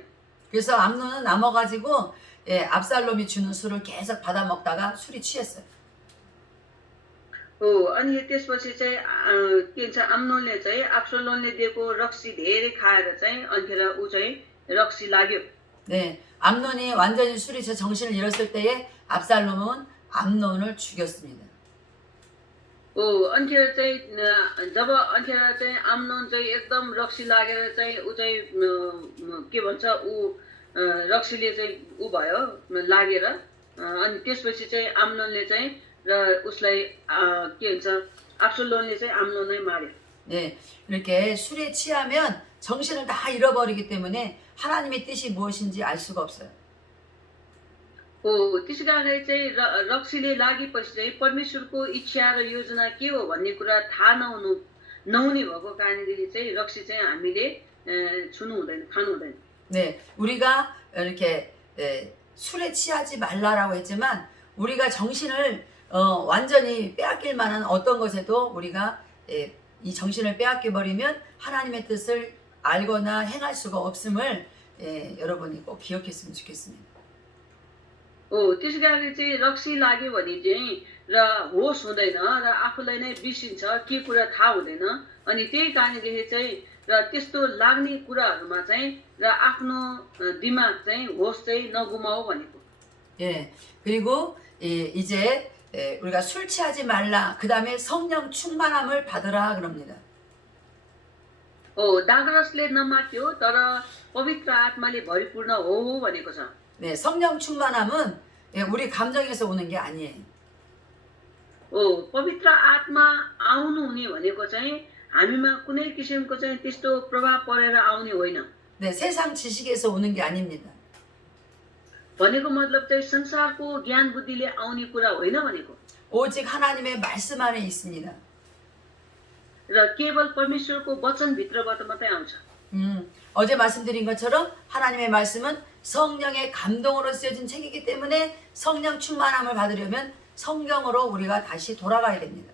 그래서 암논은 남아가지고 압살롬이 주는 술을 계속 받아 먹다가 술이 취했어요. अनि त्यसपछि चाहिँ के भन्छ आम्नोनले चाहिँ अब्सलोमले दिएको रक्सी धेरै खाएर चाहिँ अनिखेर ऊ चाहिँ रक्सी लाग्यो. 네, 암논이 완전히 술이 저 정신을 잃었을 때에 압살롬은 암논을 죽였습니다. अनिखेर चाहिँ जब अनिखेर चाहिँ आम्नोन चाहिँ एकदम रक्सी लागेर चाहिँ ऊ चाहिँ के भन्छ ऊ रक्सीले चाहिँ ऊ भयो लागेर अनि त्यसपछि चाहिँ आम्नोनले चाहिँ र उसलाई के भन्छ अब्सलोमले चाहिँ आम्नोनलाई मार्यो. 네, 이렇게 술에 취하면 정신을 다 잃어버리기 때문에 하나님의 뜻이 무엇인지 알 수가 없어요. त्यसै कारणले चाहिँ रक्सीले लागेपछि चाहिँ परमेश्वरको इच्छा र योजना के हो भन्ने कुरा थाहा नहुने भएको कारणले चाहिँ रक्सी चाहिँ हामीले छुनु हुँदैन खानु हुँदैन. 네, 우리가 이렇게 술에 취하지 말라라고 했지만 우리가 정신을 완전히 빼앗길 만한 어떤 것에도 우리가 이 정신을 빼앗겨 버리면 하나님의 뜻을 알거나 행할 수가 없음을 여러분이 꼭 기억했으면 좋겠습니다. त्यसै कारणले चाहिँ रक्सी लाग्यो भने चाहिँ र होस हुँदैन र आफूलाई नै बिर्सिन्छ के कुरा थाहा हुँदैन. अनि त्यही कारणले चाहिँ र त्यस्तो लाग्ने कुराहरूमा चाहिँ र आफ्नो दिमाग चाहिँ होस चाहिँ नगुमाऊ भनेको. 예, 그리고 이제 우리가 술 취하지 말라. 그 다음에 성령 충만함을 받으라 그럽니다. दागरसले नमात्यो तर पवित्र आत्माले भरिपूर्ण हो भनेको छ. 네, 성령 충만함은 우리 감정에서 오는 게 아니에요. पवित्र आत्मा आउनु हुने भनेको चाहिँ हामीमा कुनै किसिमको चाहिँ त्यस्तो प्रभाव परेर आउने होइन. 네, 세상 지식에서 오는 게 아닙니다. भनेको मतलब चाहिँ संसारको ज्ञान बुद्धिले आउने कुरा होइन भनेको. 오직 하나님의 말씀 안에 있습니다. र केवल परमेश्वरको वचनभित्रबाट मात्रै आउँछ. 어제 말씀드린 것처럼 하나님의 말씀은 성령의 감동으로 쓰여진 책이기 때문에 성령 충만함을 받으려면 성경으로 우리가 다시 돌아가야 됩니다.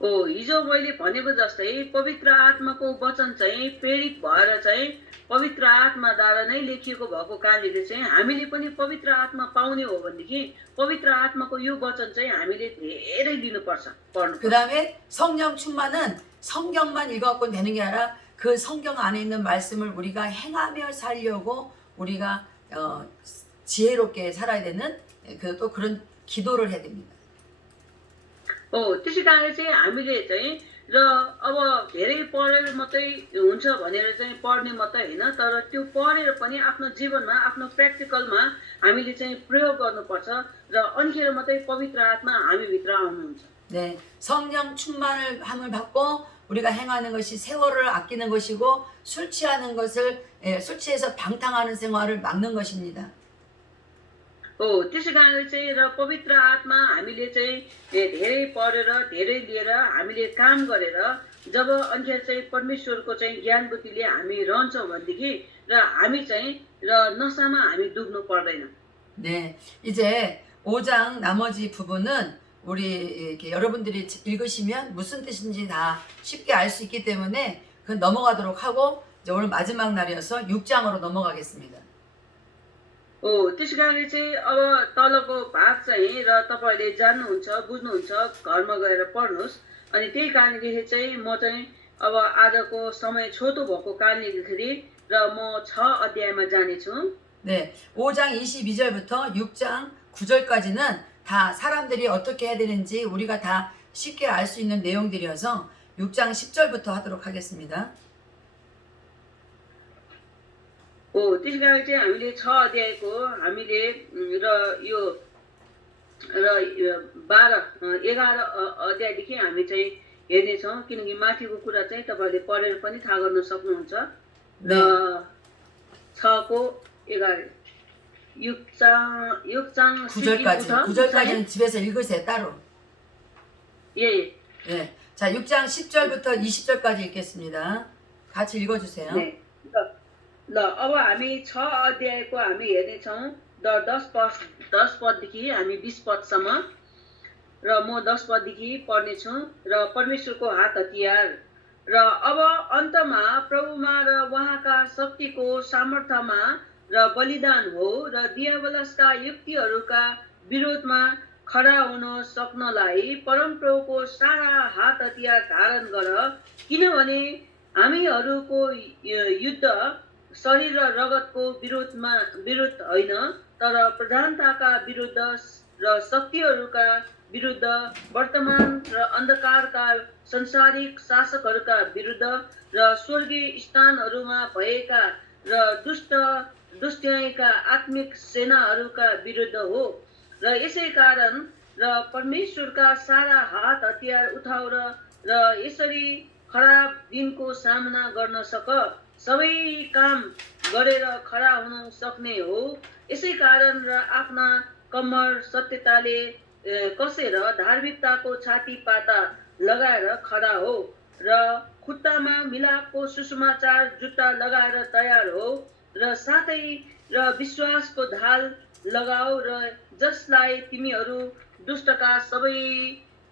हिजो मैले भनेको जस्तै पवित्र आत्माको वचन चाहिँ प्रेरित भएर चाहिँ पवित्र आत्माद्वारा नै लेखिएको भएको कारणले चाहिँ हामीले पनि पवित्र आत्मा पाउने हो भनेदेखि पवित्र आत्माको यो वचन चाहिँ हामीले धेरै लिनुपर्छ पढ्नु. 그 다음에 성령 충만은 성경만 읽어갖고 되는 게 아니라 그 성경 안에 있는 말씀을 우리가 행하며 살려고 우리가 지혜롭게 살아야 되는 또 그런 기도를 해야 됩니다. त्यसै कारणले चाहिँ हामीले चाहिँ र अब धेरै पढेर मात्रै हुन्छ भनेर चाहिँ पढ्ने मात्रै होइन, तर त्यो पढेर पनि आफ्नो जीवनमा आफ्नो प्र्याक्टिकलमा हामीले चाहिँ प्रयोग गर्नुपर्छ र अनिखेर मात्रै पवित्र आत्मा हामीभित्र आउनुहुन्छ। 네, 성령 충만을 함을 받고 우리가 행하는 것이 세월을 아끼는 것이고 술 취하는 것을 술 취해서 방탕하는 생활을 막는 것입니다. हो, त्यसै कारणले चाहिँ र पवित्र आत्मा हामीले चाहिँ धेरै पढेर धेरै लिएर हामीले काम गरेर जब अनिखेर चाहिँ परमेश्वरको चाहिँ ज्ञान बुद्धिले हामी रहन्छौँ भनेदेखि र हामी चाहिँ र नसामा हामी डुब्नु पर्दैन। 네, 이제 5장 나머지 부분은 우리 이렇게 여러분들이 읽으시면 무슨 뜻인지 다 쉽게 알 수 있기 때문에 그 넘어가도록 하고 이제 오늘 마지막 날이어서 6장으로 넘어가겠습니다. हो, त्यसै कारणले चाहिँ अब तलको भाग चाहिँ र तपाईँले जान्नुहुन्छ बुझ्नुहुन्छ, घरमा गएर पढ्नुहोस्। अनि त्यही कारणदेखि चाहिँ म चाहिँ अब आजको समय छोटो भएको कारणदेखि र म 6 अध्यायमा जानेछु। 네, 5장 22절부터 6장 9절까지는 다 사람들이 어떻게 해야 되는지 우리가 다 쉽게 알 수 있는 내용들이어서 6장 10절부터 하도록 하겠습니다. हो, त्यस कारण चाहिँ हामीले 6 अध्यायको हामीले र यो र 11 अध्यायदेखि हामी चाहिँ हेर्नेछौँ, किनकि माथिको कुरा चाहिँ तपाईँले पढेर पनि थाहा गर्न सक्नुहुन्छ। र 6 को 11 6장 9절까지는 집에서 읽으세요, 따로. 예. 네. 자, 6장 10절부터 20절까지 읽겠습니다. 같이 읽어주세요. 네. ल अब हामी 6 अध्यायको हामी हेर्नेछौँ 10 पददेखि हामी 20 पदसम्म र म 10 पददेखि पढ्नेछु। र परमेश्वरको हात हतियार र अब अन्तमा प्रभुमा र उहाँका शक्तिको सामर्थ्यमा र बलिदान हो र दियावलसका युक्तिहरूका विरोधमा खडा हुन सक्नलाई परमप्रभुको सारा हात हतियार धारण गर, किनभने हामीहरूको युद्ध शरीर र रगतको विरुद्ध होइन, तर प्रधानताका विरुद्ध र शक्तिहरूका विरुद्ध, वर्तमान र अन्धकारका संसारिक शासकहरूका विरुद्ध र स्वर्गीय स्थानहरूमा भएका र दुष्टका आत्मिक सेनाहरूका विरुद्ध हो। र यसै कारण र परमेश्वरका सारा हात हतियार उठाउ र यसरी खराब दिनको सामना गर्न सक, सबै काम गरेर खडा हुन सक्ने हो। यसै कारण र आफ्ना कम्मर सत्यताले कसेर धार्मिकताको छाती पाता लगाएर खडा हो र खुट्टामा मिलापको सुसमाचार जुत्ता लगाएर तयार हो र साथै र विश्वासको ढाल लगाऊ र जसलाई तिमीहरू दुष्टका सबै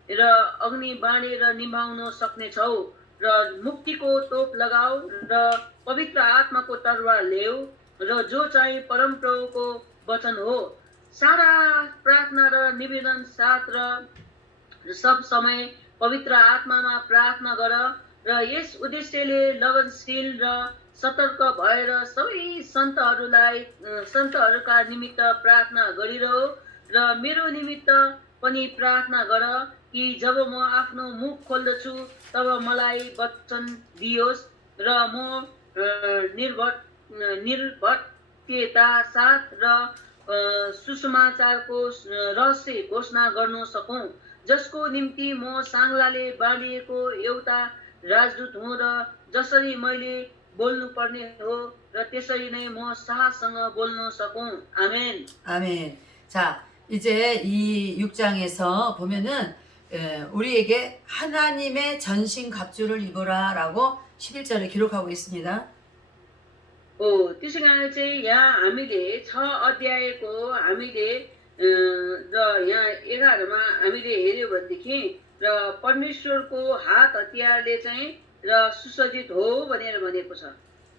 र अग्नि बाँडेर निभाउन सक्नेछौ र मुक्तिको तोप लगाऊ र पवित्र आत्माको तरवार ल्याऊ र जो चाहिँ परमप्रभुको वचन हो। सारा प्रार्थना र निवेदन साथ र सब समय पवित्र आत्मामा प्रार्थना गर र यस उद्देश्यले लगनशील र सतर्क भएर सबै सन्तहरूका निमित्त प्रार्थना गरिरहो र मेरो निमित्त पनि प्रार्थना गर कि जब म आफ्नो मुख खोल्दछु तब मलाई वचन दियोस् र म निर्भयता साथ र सुसमाचारको रहस्य घोषणा गर्न सकौँ, जसको निम्ति म साङ्लाले बाँडिएको एउटा राजदूत हुँ र जसरी मैले बोल्नुपर्ने हो र त्यसरी नै म साहससँग बोल्न सकौँ। 아멘. 아멘. 자, 이제 이 6장에서 보면은 우리에게 하나님의 전신갑주를 입으라 라고 11절에 기록하고 있습니다. हो, त्यसै कारण चाहिँ यहाँ हामीले 6 अध्यायको हामीले र यहाँ 11 मा हामीले हेर्यो भनेदेखि र परमेश्वरको हात हतियारले चाहिँ र सुसज्जित हो भनेर भनेको छ।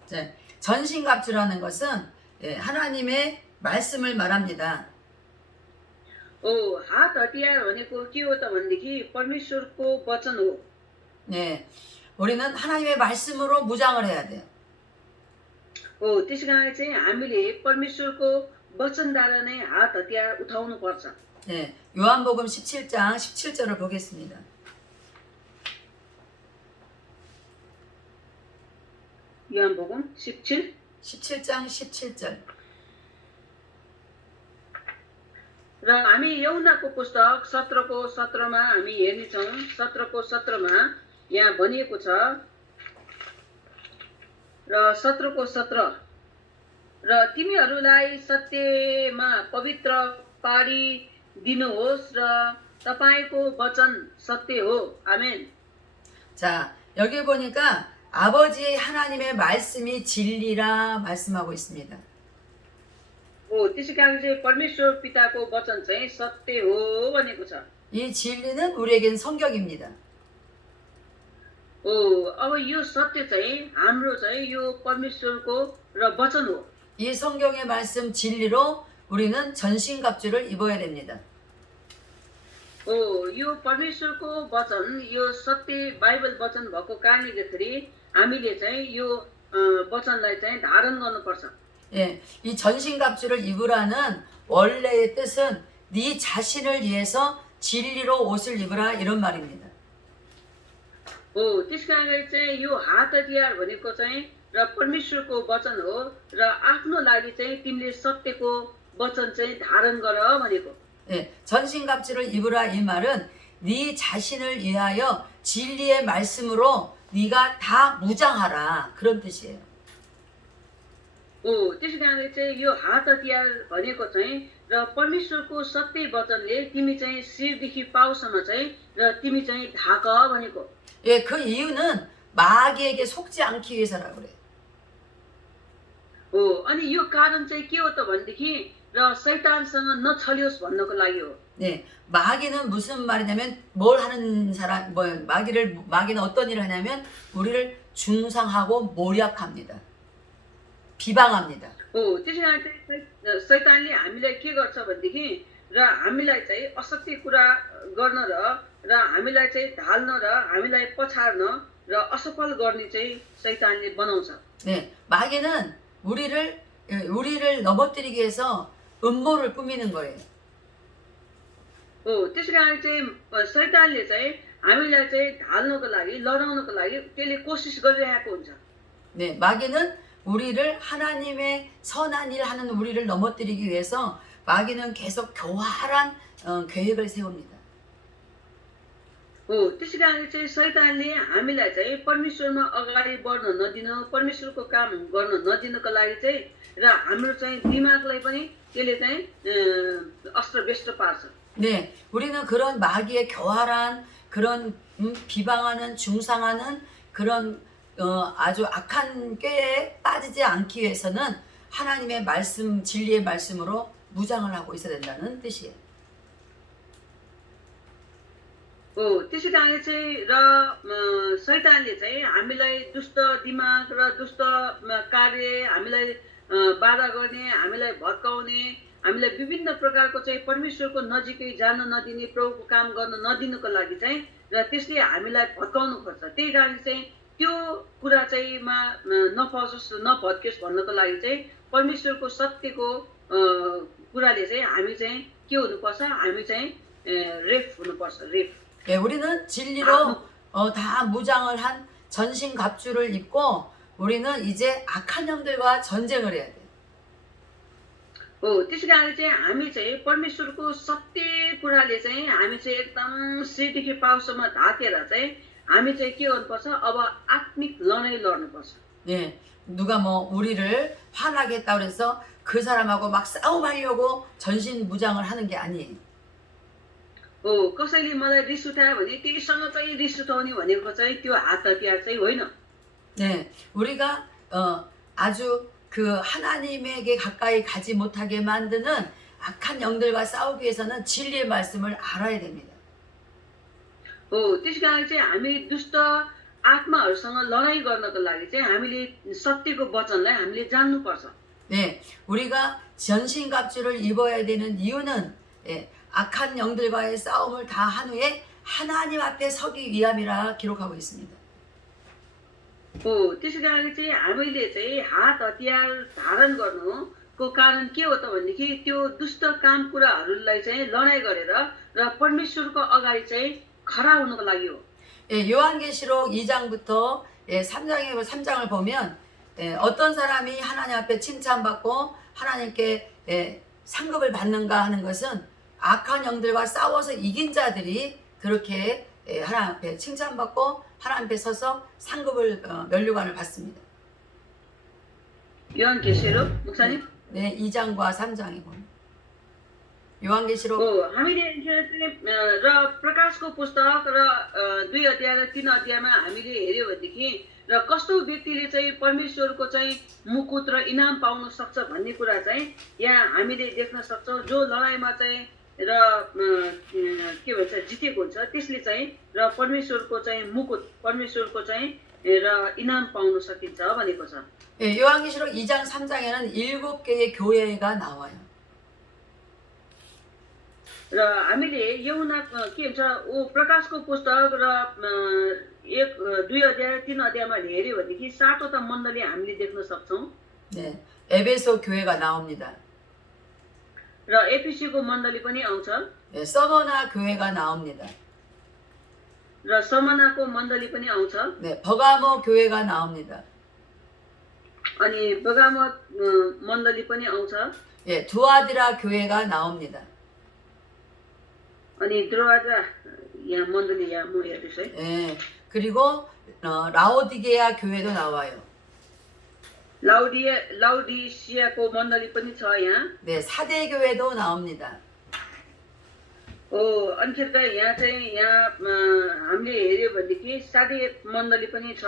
자, 전신갑주라는 것은 하나님의 말씀을 말합니다. हो, हात हतियार भनेको के हो त भनेदेखि परमेश्वरको वचन हो। 네, 우리는 하나님의 말씀으로 무장을 해야 돼요. हो, त्यसै कारण चाहिँ हामीले परमेश्वरको वचनद्वारा नै हात हतियार उठाउनु पर्छ। 네, 요한복음 17장 17절을 보겠습니다. 요한복음 17 17장 17절. र हामी यौनाको पुस्तक 17को 17मा हामी हेर्नेछौँ 17को 17मा यहाँ भनिएको छ र 17को 17 र तिमीहरूलाई सत्यमा पवित्र पारिदिनुहोस् र तपाईँको वचन सत्य हो आमेन 자, 여기 보니까 아버지 하나님의 말씀이 진리라 말씀하고 있습니다. हो त्यसै कारण चाहिँ परमेश्वर पिताको वचन चाहिँ सत्य हो भनेको छ 이 진리는 우리에겐 성경입니다. हो अब यो सत्य चाहिँ हाम्रो चाहिँ यो परमेश्वरको र वचन हो 이 성경의 말씀 진리로 우리는 전신갑주를 입어야 됩니다. हो यो परमेश्वरको वचन यो सत्य बाइबल वचन भएको कारणले गर्दाखेरि हामीले चाहिँ यो वचनलाई चाहिँ धारण गर्नुपर्छ 예, 이 전신갑주를 입으라는 원래의 뜻은 네 자신을 위해서 진리로 옷을 입으라 이런 말입니다. हो त्यस कारणले चाहिँ यो हात हतियार भनेको चाहिँ र परमेश्वरको वचन हो र आफ्नो लागि चाहिँ तिमीले सत्यको वचन चाहिँ धारण गर भनेको 예, 전신갑주를 입으라 이 말은 네 자신을 위하여 진리의 말씀으로 네가 다 무장하라 그런 뜻이에요. हो त्यस कारणले चाहिँ यो हात हतियार भनेको चाहिँ र परमेश्वरको सत्य वचनले तिमी चाहिँ शिरदेखि पाउसम्म चाहिँ र तिमी चाहिँ ढाक भनेको 예, 그 इ유는 마귀에게 속지 않기 위해서라고 그래요. हो अनि यो कारण चाहिँ के हो त भनेदेखि र शैतानसँग नछलियोस् भन्नको लागि हो 네, 마귀는 무슨 말이냐면 뭘 하는 사람, 마귀는 어떤 일을 하냐면 우리를 중상하고 모략합니다. 비방합니다. हो त्यसै कारण चाहिँ शैतानले हामीलाई के गर्छ भनेदेखि र हामीलाई चाहिँ असत्य कुरा गर्न र हामीलाई चाहिँ ढाल्न र हामीलाई पछार्न र असफल गर्ने चाहिँ शैतानले बनाउँछ 네, 마귀는 우리를 넘어뜨리기 위해서 음모를 꾸미는 거예요. हो त्यसै कारण चाहिँ शैतानले चाहिँ हामीलाई चाहिँ ढाल्नको लागि लडाउनको लागि त्यसले कोसिस गरिरहेको हुन्छ 네, 마귀는 우리를 하나님의 선한 일 하는 우리를 넘어뜨리기 위해서 마귀는 계속 교활한 계획을 세웁니다. हो त्यसै कारण चाहिँ शैतानले हामीलाई चाहिँ परमेश्वरमा अगाडि बढ्न नदिन परमेश्वरको काम गर्न नदिनको लागि चाहिँ र हाम्रो चाहिँ दिमागलाई पनि त्यसले चाहिँ अस्त्रव्यस्त पार्छ 네, 우리는 그런 마귀의 교활한 그런 비방하는 중상하는 그런 아주 악한 꾀에 빠지지 않기 위해서는 하나님의 말씀, 진리의 말씀으로 무장을 하고 있어야 된다는 뜻이에요. हो त्यसै कारण चाहिँ र शैतानले चाहिँ हामीलाई दुष्ट दिमाग र दुष्ट कार्य हामीलाई बाधा गर्ने हामीलाई भत्काउने हामीलाई विभिन्न प्रकारको चाहिँ परमेश्वरको नजिकै जान नदिने प्रभुको काम गर्न नदिनुको लागि चाहिँ र त्यसले हामीलाई भत्काउनु पर्छ त्यही कारण चाहिँ त्यो कुरा चाहिँ नभत्कियोस् भन्नको लागि चाहिँ परमेश्वरको सत्यको कुराले चाहिँ हामी चाहिँ के हुनुपर्छ हामी चाहिँ रेफ हुनुपर्छ रेफ 예, 우리는 진리로 다 무장을 한 전신 갑주를 입고 우리는 이제 악한 영들과 전쟁을 해야 돼. हो त्यसै कारण चाहिँ हामी चाहिँ परमेश्वरको सत्य कुराले चाहिँ हामी चाहिँ एकदम शिरदेखि पाउसम्म ढाकेर चाहिँ हामी चाहिँ के गर्नुपर्छ अब आत्मिक लडाइँ लड्नुपर्छ 예, 누가 뭐 우리를 화나게 했다 그래서 그 사람하고 막 싸움하려고 전신 무장을 하는 게 아니에요. हो कसैले मलाई रिस उठायो भने त्यहीसँग चाहिँ रिस उठाउने भनेको चाहिँ त्यो हात हतियार चाहिँ होइन 네, 우리가 아주 그 하나님에게 가까이 가지 못하게 만드는 악한 영들과 싸우기 위해서는 진리의 말씀을 알아야 됩니다. हो त्यस कारण चाहिँ हामी दुष्ट आत्माहरूसँग लडाइँ गर्नको लागि चाहिँ हामीले सत्यको वचनलाई हामीले जान्नुपर्छ 네, 우리가 전신갑주를 입어야 되는 이유는 악한 영들과의 싸움을 다 한 후에 하나님 앞에 서기 위함이라 기록하고 있습니다. हो त्यसै कारण चाहिँ हामीले चाहिँ हात हतियार धारण गर्नुको कारण के हो त भनेदेखि त्यो दुष्ट काम कुराहरूलाई चाहिँ लडाइँ गरेर र परमेश्वरको अगाडि चाहिँ खडा हुनको लागि हो 요한계시록 2장부터 3장을 보면 어떤 사람이 하나님 앞에 칭찬받고 하나님께 상급을 받는가 하는 것은 악한 영들과 싸워서 이긴 자들이 그렇게 하나님 앞에 칭찬받고 하나님 앞에 서서 상급을 면류관을 받습니다. 요한계시록 목사님? 네, 2장과 3장에 보면 요한계시록 हामीले र प्रकाशको पुस्तक र 2 अध्याय र 3 अध्यायमा हामीले हेर्यो भनेदेखि र कस्तो व्यक्तिले चाहिँ परमेश्वरको चाहिँ मुकुट र इनाम पाउन सक्छ भन्ने कुरा चाहिँ यहाँ हामीले देख्न सक्छौँ। जो लडाइँमा चाहिँ र के भन्छ जितेको हुन्छ त्यसले चाहिँ र परमेश्वरको चाहिँ मुकुट परमेश्वरको चाहिँ र इनाम पाउन सकिन्छ भनेको छ। 요한계시록 2장 3장에는 7개의 교회가 나와요. र हामीले यहुना के भन्छ प्रकाशको पुस्तक र 2 अध्याय 3 अध्यायमा हेर्यो भनेदेखि 7वटा मण्डली हामीले देख्न सक्छौँ। 네, 에베소 교회가 나옵니다. र एफिसीको मण्डली पनि आउँछ 네, 서머나 교회가 나옵니다. र समनाको मण्डली पनि आउँछ 네, 버가모 교회가 나옵니다. अनि बगामत मण्डली पनि आउँछ 예, 두아디라 교회가 나옵니다. अनि दरवाजा यहाँ मण्डली यहाँ म हेर्दैछु है। 예, 그리고 라오디게아 교회도 나와요. लाउडिसियाको मण्डली पनि छ यहाँ। 네, 사대 교회도 나옵니다. अनि यहाँ चाहिँ हामीले हेर्यो भनेदेखि साधे मण्डली पनि छ।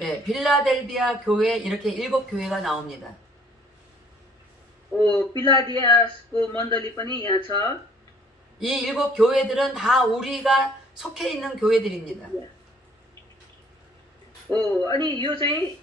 네, 빌라델비아 교회 이렇게 7교회가 나옵니다. 필라디아스को मण्डली पनि यहाँ छ। 이 7교회들은 다 우리가 속해 있는 교회들입니다. अनि यो चाहिँ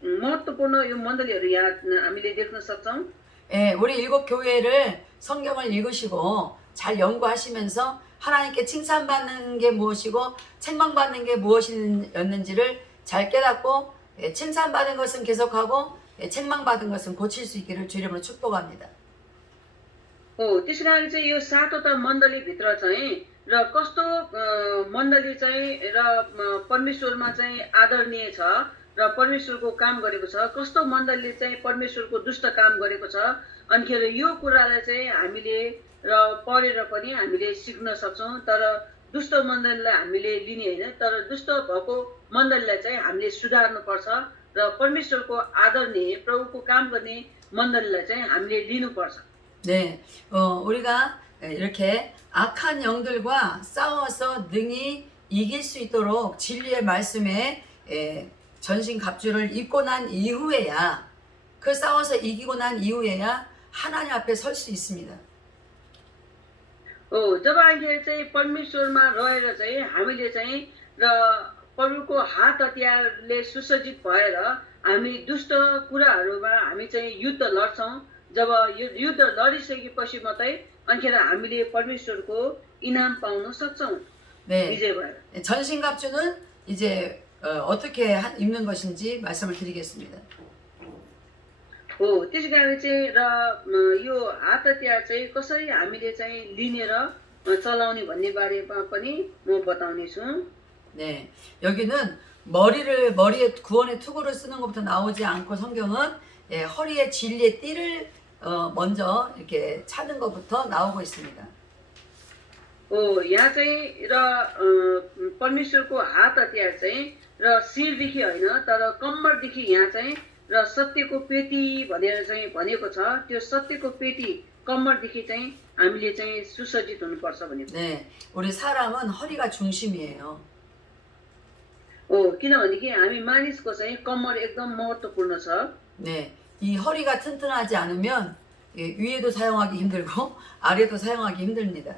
महत्त्वपूर्ण यो मण्डलीहरू यहाँ हामीले देख्न सक्छौँ। 예, 우리 7교회를 성경을 읽으시고 잘 연구하시면서 하나님께 칭찬받는 게 무엇이고 책망받는 게 무엇이었는지를 잘 깨닫고 칭찬받은 것은 계속하고 책망받은 것은 고칠 수 있기를 주 이름으로 축복합니다. त्यसै कारण चाहिँ यो 7वटा मण्डलीभित्र चाहिँ र कस्तो मण्डली चाहिँ र परमेश्वरमा चाहिँ आदरणीय छ र परमेश्वरको काम गरेको छ, कस्तो मण्डलीले चाहिँ परमेश्वरको दुष्ट काम गरेको छ। अनिखेर यो कुरालाई चाहिँ हामीले र पढेर पनि हामीले सिक्न सक्छौँ। तर दुष्ट मण्डलीलाई हामीले लिने होइन, तर दुष्ट भएको मण्डलीलाई चाहिँ हामीले सुधार्नुपर्छ र परमेश्वरको आदरणीय प्रभुको काम गर्ने मण्डलीलाई चाहिँ हामीले लिनुपर्छ। 네, 우리가 이렇게 악한 영들과 싸워서 능히 이길 수 있도록 진리의 말씀에 전신 갑주를 입고 난 이후에야 그 싸워서 이기고 난 이후에야 하나님 앞에 설 수 있습니다. जब अहिले चाहिँ परमेश्वरमा रहेर चाहिँ हामीले चाहिँ र प्रभुको हात हतियारले सुसज्जित भएर हामी दुष्ट कुराहरूमा हामी चाहिँ युद्ध लड्छौँ। जब युद्ध लडिसकेपछि मात्रै अनिखेर हामीले परमेश्वरको इनाम पाउन सक्छौँ। 네, विजय भएर 전신갑주는 이제 어떻게 입는 것인지 말씀을 드리겠습니다. त्यसै कारण चाहिँ र यो हात हतियार चाहिँ कसरी हामीले चाहिँ लिने र चलाउने भन्ने बारेमा पनि म बताउने छु। 네, 여기는 머리에 구원의 투구를 쓰는 것부터 나오지 않고 성경은 허리에 진리의 띠를 먼저 이렇게 차는 것부터 나오고 있습니다. यहाँ चाहिँ र परमेश्वरको हात हतियार चाहिँ र शिरदेखि होइन तर कम्मरदेखि यहाँ चाहिँ र सत्यको पेटी भनेर चाहिँ भनेको छ। त्यो सत्यको पेटी कम्मरदेखि चाहिँ हामीले चाहिँ सुसज्जित हुनुपर्छ भनेको। 네, 우리 사람은 허리가 중심이에요. किनभनेदेखि हामी मानिसको चाहिँ कम्मर एकदम महत्त्वपूर्ण छ। 네, 이 허리가 튼튼하지 않으면 위에도 사용하기 힘들고 아래도 사용하기 힘듭니다.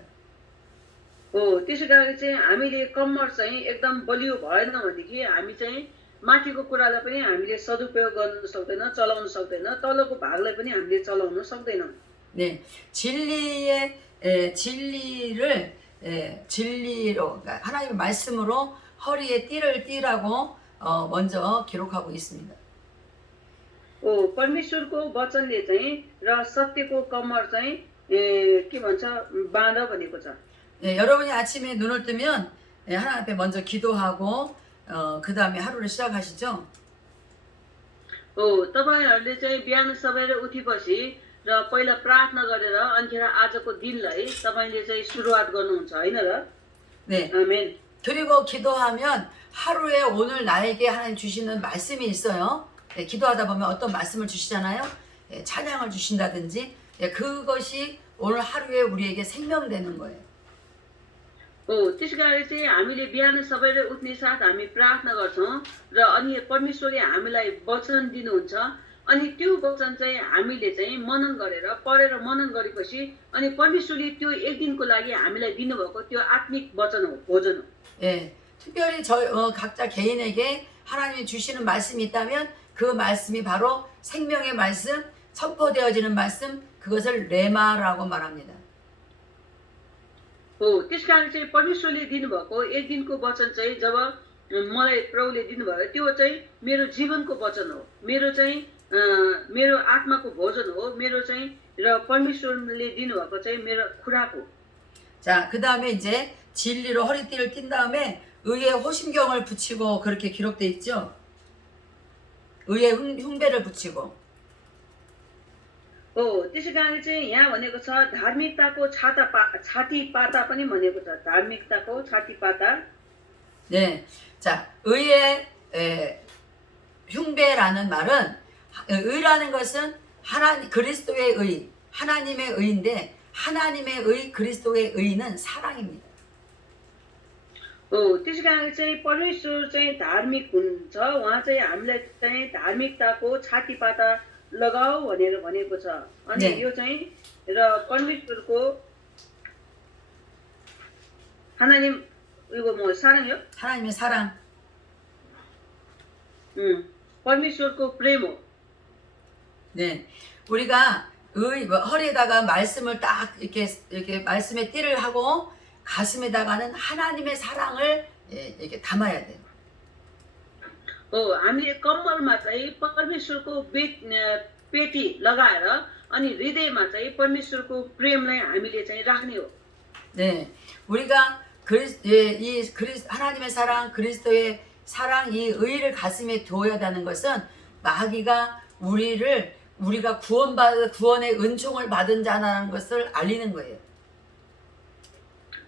त्यसै कारण चाहिँ हामीले कम्मर चाहिँ एकदम बलियो भएन भनेदेखि हामी चाहिँ माथिको कुरालाई पनि हामीले सदुपयोग गर्न सक्दैन, चलाउन सक्दैन, तलको भागलाई पनि हामीले चलाउन सक्दैनौँ। 네, 진리로 그러니까 하나님의 말씀으로 허리에 띠를 띠라고 먼저 기록하고 있습니다. परमेश्वरको वचनले चाहिँ र सत्यको कम्मर चाहिँ के भन्छ बाँध भनेको छ। 네, 여러분이 아침에 눈을 뜨면 하나님 앞에 먼저 기도하고 그 다음에 하루를 시작하시죠? हो तपाईँहरूले चाहिँ बिहान सबेरै उठेपछि र पहिला प्रार्थना गरेर अनिखेर आजको दिनलाई तपाईँले चाहिँ सुरुवात गर्नुहुन्छ होइन र 네. आमेन 그리고 기도하면 하루에 오늘 나에게 하나님 주시는 말씀이 있어요. 예, 기도하다 보면 어떤 말씀을 주시잖아요. 예, 찬양을 주신다든지 예, 그것이 오늘 하루에 우리에게 생명되는 거예요. हो त्यस कारण चाहिँ हामीले बिहान सबैले उठ्ने साथ हामी प्रार्थना गर्छौँ र अनि परमेश्वरले हामीलाई वचन दिनुहुन्छ अनि त्यो वचन चाहिँ हामीले चाहिँ मनन गरेर पढेर मनन गरेपछि अनि परमेश्वरले त्यो एक दिनको लागि हामीलाई दिनुभएको त्यो आत्मिक वचन हो भोजन हो 예, 특별히 각자 개인에게 하나님이 주시는 말씀이 있다면 그 말씀이 바로 생명의 말씀, 선포되어지는 말씀, 그것을 레마라고 말합니다. हो त्यस कारण चाहिँ परमेश्वरले दिनुभएको एक दिनको वचन चाहिँ जब मलाई प्रभुले दिनुभयो त्यो चाहिँ मेरो जीवनको वचन हो मेरो चाहिँ मेरो आत्माको भोजन हो मेरो चाहिँ र परमेश्वरले दिनुभएको चाहिँ मेरो खुराक हो 자, 그 다음에 이제 진리로 허리띠를 띈 다음에 의의 호심경을 붙이고 그렇게 기록돼 있죠. 의의 흉배를 붙이고. हो त्यसै कारण चाहिँ यहाँ भनेको छ धार्मिकताको छाती पाता पनि भनेको छ धार्मिकताको छाती पाता 네, 자, 의의 흉배라는 말은 의라는 것은 하나님 그리스도의 의, 하나님의 의인데 하나님의 의 그리스도의 의는 사랑입니다. हो त्यसै कारण चाहिँ परमेश्वर चाहिँ धार्मिक हुनुहुन्छ उहाँ चाहिँ हामीलाई चाहिँ धार्मिकताको छाती पाता लगाऊ भनेर भनेको छ अनि 네. यो चाहिँ र परमेश्वरको 하나님 이거 뭐 사랑이요? 하나님의 사랑. परमेश्वरको प्रेम हो 네, 우리가 허리에다가 말씀을 딱 이렇게 말씀의 띠를 하고 가슴에다가는 하나님의 사랑을 이렇게 담아야 돼요. हो हामीले कम्मरमा चाहिँ परमेश्वरको पेटी लगाएर अनि हृदयमा चाहिँ परमेश्वरको प्रेमलाई हामीले चाहिँ राख्ने हो 네, 우리가 하나님의 사랑, 그리스도의 사랑, 이 의를 가슴에 두어야 하는 것은 마귀가 우리가 구원의 은총을 받은 자라는 것을 알리는 거예요.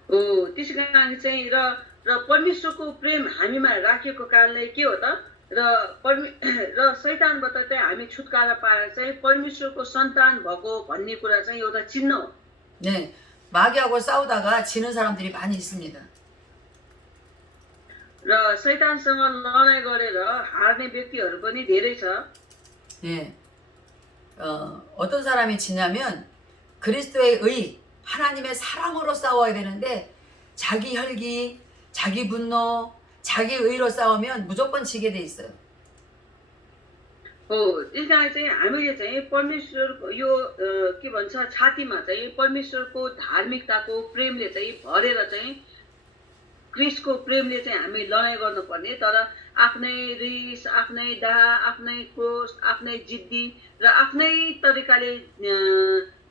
हो त्यसै कारण चाहिँ र परमेश्वरको प्रेम हामीमा राखेको कारणले के हो त र शैतानबाट चाहिँ हामी छुटकारा पाएर चाहिँ परमेश्वरको सन्तान भएको भन्ने कुरा चाहिँ एउटा चिन्ह हो 네, 마귀하고 싸우다가 지는 사람들이 많이 있습니다. र शैतानसँग लडाइँ गरेर हार्ने व्यक्तिहरू पनि धेरै छ 네, 어떤 사람이 지냐면 그리스도의 의, 하나님의 사랑으로 싸워야 되는데 자기 혈기, 자기 분노, 자기 의로 싸우면 무조건 지게 돼 있어요. हो त्यस कारण चाहिँ हामीले चाहिँ परमेश्वरको यो के भन्छ छातीमा चाहिँ परमेश्वरको धार्मिकताको प्रेमले चाहिँ भरेर चाहिँ क्रिस्टको प्रेमले चाहिँ हामी लडाइँ गर्नुपर्ने तर आफ्नै रिस आफ्नै डाह आफ्नै क्रोध आफ्नै जिद्दी र आफ्नै तरिकाले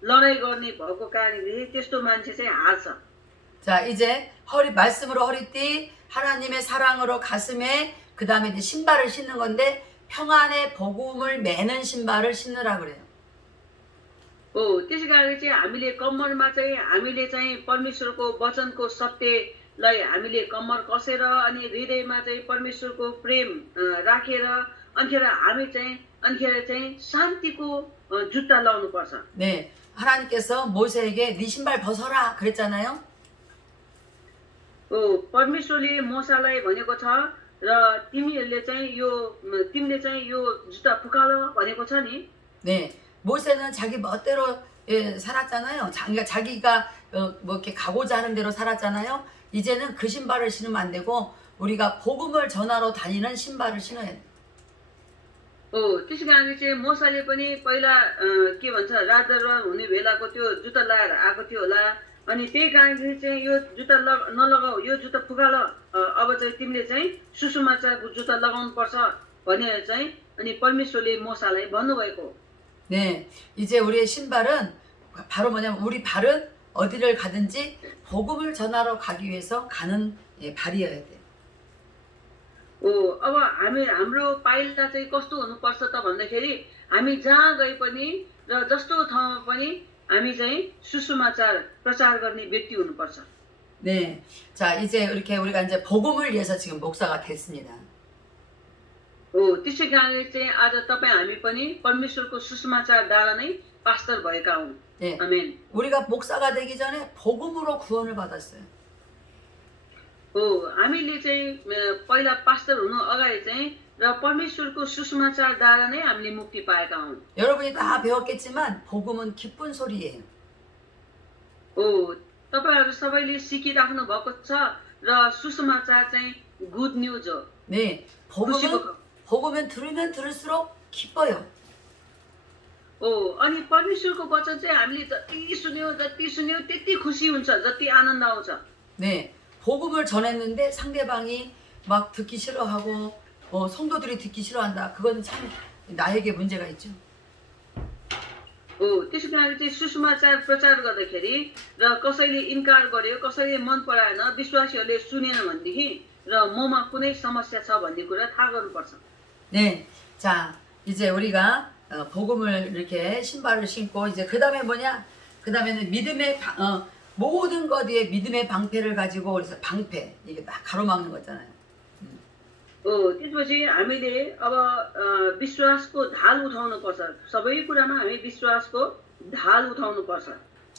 लडाइँ गर्ने भएको कारणले त्यस्तो मान्छे चाहिँ हार्छ 자, 이제 말씀으로 허리띠, 하나님의 사랑으로 가슴에, 그 다음에 이제 신발을 신는 건데, 평안의 복음을 매는 신발을 신으라 그래요. हो त्यसै कारण चाहिँ हामीले कम्मरमा चाहिँ हामीले चाहिँ परमेश्वरको वचनको सत्यलाई हामीले कम्मर कसेर अनि हृदयमा चाहिँ परमेश्वरको प्रेम राखेर अनिखेर चाहिँ शान्तिको जुत्ता लाउनु पर्छ 네, 하나님께서 모세에게 네 신발 벗어라 그랬잖아요. हो परमेश्वरले मोसालाई भनेको छ र तिमीले चाहिँ यो जुत्ता फुकाल भनेको छ नि 네, 모세는 자기 멋대로 살았잖아요. 자기가 뭐 이렇게 가고자 하는 대로 살았잖아요. 이제는 그 신발을 신으면 안 되고 우리가 복음을 전하러 다니는 신발을 신어야 돼. हो त्यसै कारण चाहिँ मोसाले पनि पहिला के भन्छ राजदरबार हुने बेलाको त्यो जुत्ता लगाएर आएको थियो होला अनि त्यही कारणले चाहिँ यो जुत्ता नलगाऊ यो जुत्ता फुकाल अब चाहिँ तिमीले चाहिँ सुसमाचारको जुत्ता लगाउनु पर्छ भनेर चाहिँ अनि परमेश्वरले मोसालाई भन्नुभएको 네, 이제 우리의 신발은 바로 뭐냐면 우리 발은 어디를 가든지 복음을 전하러 가기 위해서 가는 발이어야 돼. अब हाम्रो पाइला चाहिँ कस्तो हुनुपर्छ त भन्दाखेरि हामी जहाँ गए पनि र जस्तो ठाउँमा पनि हामी चाहिँ सुसमाचार प्रचार गर्ने व्यक्ति हुनुपर्छ. 네. 자, 이제 이렇게 우리가 이제 복음을 위해서 지금 목사가 됐습니다. त्यसै कारणले चाहिँ आज तपाईँ हामी पनि परमेश्वरको सुसमाचारद्वारा नै पास्टर भएका हौँ. 예. आमेन. 우리가 목사가 되기 전에 복음으로 구원을 받았어요. हामीले चाहिँ पहिला पास्टर हुनु अगाडि चाहिँ र परमेश्वरको सुसमाचारद्वारा नै हामीले मुक्ति पाएका हौँ. 여러분이 다 배웠겠지만 복음은 기쁜 소리예요. तपाईँहरू सबैले सिकिराख्नु भएको छ र सुसमाचार चाहिँ गुड न्युज हो. 네. 복음은 들으면 들을수록 기뻐요. अनि परमेश्वरको वचन चाहिँ हामीले जति सुन्यो त्यति खुसी हुन्छ, जति आनन्द आउँछ. 네. 복음을 전했는데 상대방이 막 듣기 싫어하고 성도들이 듣기 싫어한다. 그거는 참 나에게 문제가 있죠. त्यसै कारणले चाहिँ सुसमाचार प्रचार गर्दाखेरि र कसैले इन्कार गर्यो, कसैले मन पराएन, विश्वासीहरूले सुनेन भनेदेखि र ममा कुनै समस्या छ भन्ने कुरा थाहा गर्नुपर्छ. 네. 자, 이제 우리가 복음을 이렇게 신발을 신고 이제 그다음에 뭐냐? 그다음에는 모든 것 위에 믿음의 방패를 가지고 그래서 방패 이게 딱 가로막는 거잖아요. त्यसपछि हामीले अब विश्वासको ढाल उठाउनु पर्छ. सबै कुरामा हामी विश्वासको ढाल उठाउनु पर्छ.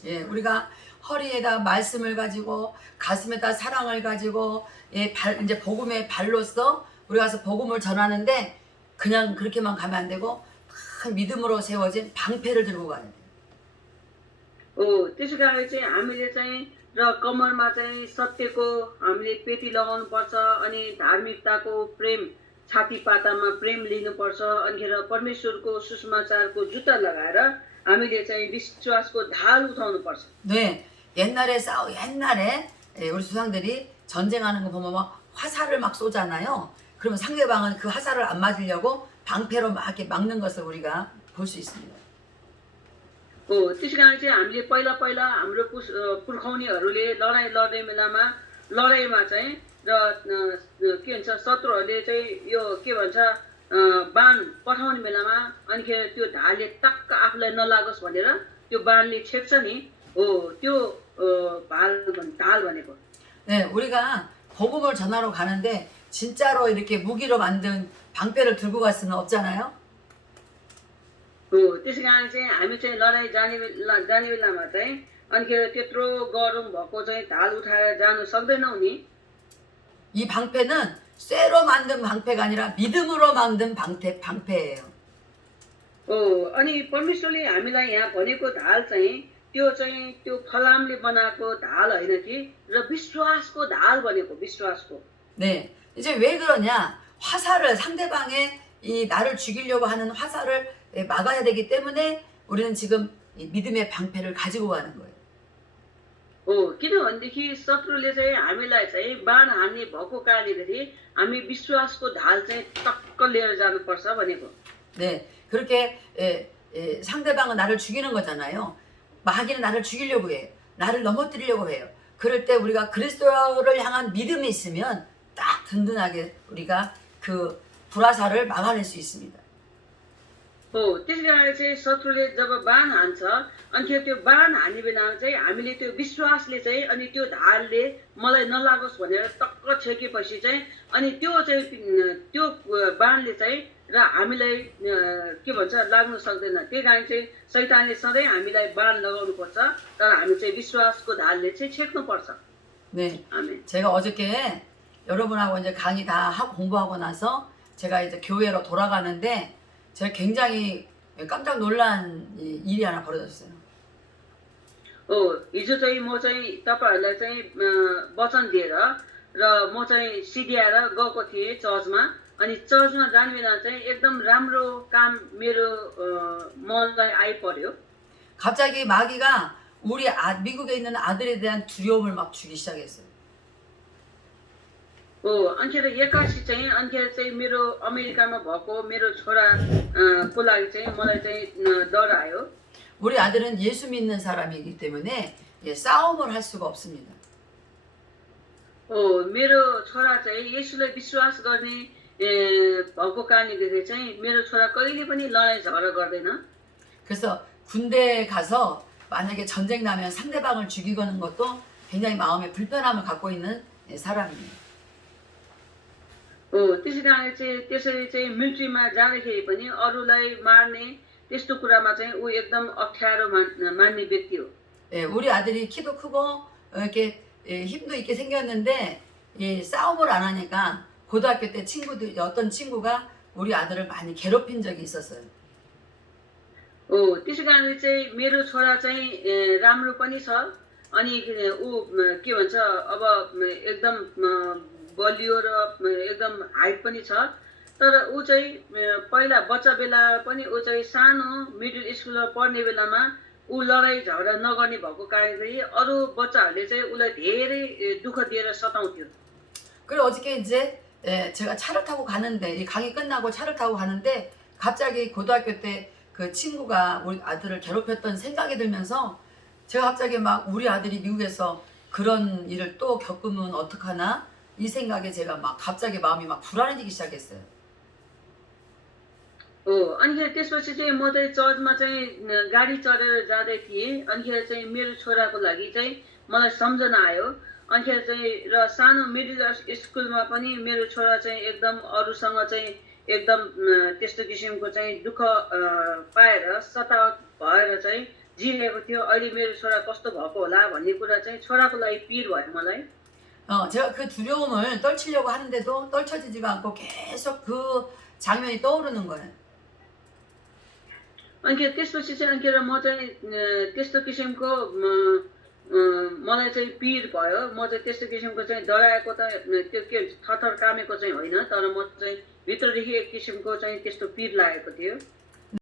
예, 우리가 허리에다 말씀을 가지고 가슴에다 사랑을 가지고 이제 복음의 발로서 우리가 가서 복음을 전하는데 그냥 그렇게만 가면 안 되고 다 믿음으로 세워진 방패를 들고 가야 돼요. त्यसै कारणले चाहिँ हामीले चाहिँ र कमरमा चाहिँ सत्यको हामीले पेटी लगाउनु पर्छ. अनि धार्मिकताको प्रेम छाती पातामा प्रेम लिनुपर्छ. अनि परमेश्वरको सुसमाचारको जुत्ता लगाएर हामीले चाहिँ विश्वासको ढाल उठाउनु पर्छ. 네, 옛날에 우리 조상들이 전쟁하는 거 보면 막 화살을 막 쏘잖아요. 그러면 상대방은 그 화살을 안 맞으려고 방패로 막 이렇게 막는 것을 우리가 볼 수 있습니다. त्यसै कारण चाहिँ हामीले पहिला हाम्रो पुर्खौनीहरूले लडाइँ लड्ने बेलामा लडाइँमा चाहिँ र के भन्छ शत्रुहरूले चाहिँ यो के भन्छ बाण पठाउने बेलामा अनिखेरि त्यो ढालले टक्क आफूलाई नलागोस् भनेर त्यो बाणले छेक्छ नि, त्यो ढाल भनेको. 네, 우리가 복음을 전하러 가는데 진짜로 이렇게 무기로 만든 방패를 들고 갈 수는 없잖아요. त्यसै कारण चाहिँ हामी चाहिँ लडाइँ जाने बेलामा चाहिँ अनिखेरि त्यत्रो गरौँ भएको चाहिँ ढाल उठाएर जानु सक्दैनौँ नि. 이 방패는 쇠로 만든 방패가 아니라 믿음으로 만든 방패예요. अनि परमेश्वरले हामीलाई यहाँ भनेको ढाल चाहिँ त्यो फलामले बनाएको ढाल होइन कि, र विश्वासको ढाल भनेको विश्वासको. 네, 이제 왜 그러냐? 화살을 상대방의 이 나를 죽이려고 하는 화살을 막아야 되기 때문에 우리는 지금 이 믿음의 방패를 가지고 가는 거예요. किनभनेदेखि शत्रुले चाहिँ हामीलाई चाहिँ बाण हान्ने भएको कारणले हामी विश्वासको ढाल चाहिँ टक्क लिएर जानुपर्छ भनेको. 네, 그렇게 상대방은 나를 죽이는 거잖아요. 마귀는 나를 죽이려고 해요. 나를 넘어뜨리려고 해요. 그럴 때 우리가 그리스도를 향한 믿음이 있으면 딱 든든하게 우리가 그 불화살을 막아낼 수 있습니다. त्यसै कारण चाहिँ शत्रुले जब बाण हान्छ अनि त्यो बाण हान्ने बेलामा चाहिँ हामीले त्यो विश्वासले चाहिँ अनि त्यो ढालले मलाई नलागोस् भनेर टक्क छेकेपछि चाहिँ अनि त्यो बाणले चाहिँ र हामीलाई के भन्छ लाग्न सक्दैन. त्यही कारण चाहिँ शैतानले सधैँ हामीलाई बाण लगाउनु पर्छ, तर हामी चाहिँ विश्वासको ढालले चाहिँ छेक्नु पर्छ. 네, 아멘. 제가 어저께 여러분하고 이제 강의 다 하고 공부하고 나서 제가 이제 교회로 돌아가는데 제가 굉장히 깜짝 놀란 일이 하나 벌어졌어요. हिजो चाहिँ म चाहिँ तपाईहरूलाई चाहिँ वचन दिएर र म चाहिँ सिध्याएर गएको थिएँ चर्चमा. अनि चर्चमा जाने बेला चाहिँ एकदम राम्रो काम मेरो मनलाई आइपर्यो. 갑자기 마귀가 우리 미국에 있는 아들에 대한 두려움을 막 주기 시작했어요. अनिखेर एक्कासी चाहिँ अनिखेर चाहिँ मेरो अमेरिकामा भएको मेरो छोराको लागि चाहिँ मलाई चाहिँ डर आयो. 우리 아들은 예수 믿는 사람이기 때문에 싸움을 할 수가 없습니다. मेरो छोरा चाहिँ येशूलाई विश्वास गर्ने भएको कारणले चाहिँ मेरो छोरा कहिले पनि लडाइँ झगडा गर्दैन। 그래서 군대에 가서 만약에 전쟁 나면 상대방을 죽이는 것도 굉장히 마음에 불편함을 갖고 있는 사람이에요. त्यसै कारणले चाहिँ त्यसरी चाहिँ मिलिट्रीमा जाँदाखेरि पनि अरूलाई मार्ने त्यस्तो कुरामा चाहिँ ऊ एकदम अप्ठ्यारो मान्ने व्यक्ति हो। 예, 우리 아들이 키도 크고 이렇게 힘도 있게 생겼는데 이 싸움을 안 하니까 고등학교 때 친구들 어떤 친구가 우리 아들을 많이 괴롭힌 적이 있었어요. त्यसै कारणले चाहिँ मेरो छोरा चाहिँ राम्रो पनि छ अनि ऊ के भन्छ अब एकदम बलियो र एकदम हाइट पनि छ तर ऊ चाहिँ पहिला बच्चा बेला पनि ऊ चाहिँ सानो मिडल स्कुलमा पढ्ने बेलामा ऊ लडाइँ झगडा नगर्ने भएको कारणले चाहिँ अरू बच्चाहरूले चाहिँ उसलाई धेरै दुःख दिएर सताउँथ्यो। 그리고 어저께 이제 제가 차를 타고 가는데 이 강의 끝나고 차를 타고 가는데 갑자기 고등학교 때 그 친구가 우리 아들을 괴롭혔던 생각이 들면서 제가 갑자기 막 우리 아들이 미국에서 그런 일을 또 겪으면 어떡하나 이 생각에 제가 막 갑자기 마음이 막 불안해지기 시작했어요. अनिखेर त्यसपछि चाहिँ म चाहिँ चर्चमा चाहिँ गाडी चढेर जाँदै थिएँ अनिखेर चाहिँ मेरो छोराको लागि चाहिँ मलाई सम्झना आयो अनिखेर चाहिँ र सानो मिडल स्कुलमा पनि मेरो छोरा चाहिँ एकदम अरूसँग चाहिँ एकदम त्यस्तो किसिमको चाहिँ दुःख पाएर सतावट भएर चाहिँ जिरेको थियो अहिले मेरो छोरा कस्तो भएको होला भन्ने कुरा चाहिँ छोराको लागि पिर भयो मलाई। 제가 그 두려움을 떨치려고 하는데도 떨쳐지지가 않고 계속 그 장면이 떠오르는 거예요. अनि त्यसपछि चाहिँ अनि म चाहिँ त्यस्तो किसिमको मलाई चाहिँ पिर भयो म चाहिँ त्यस्तो किसिमको चाहिँ डराएको त त्यो के थरथर कामेको चाहिँ होइन तर म चाहिँ भित्रदेखि एक किसिमको चाहिँ त्यस्तो पिर लागेको थियो।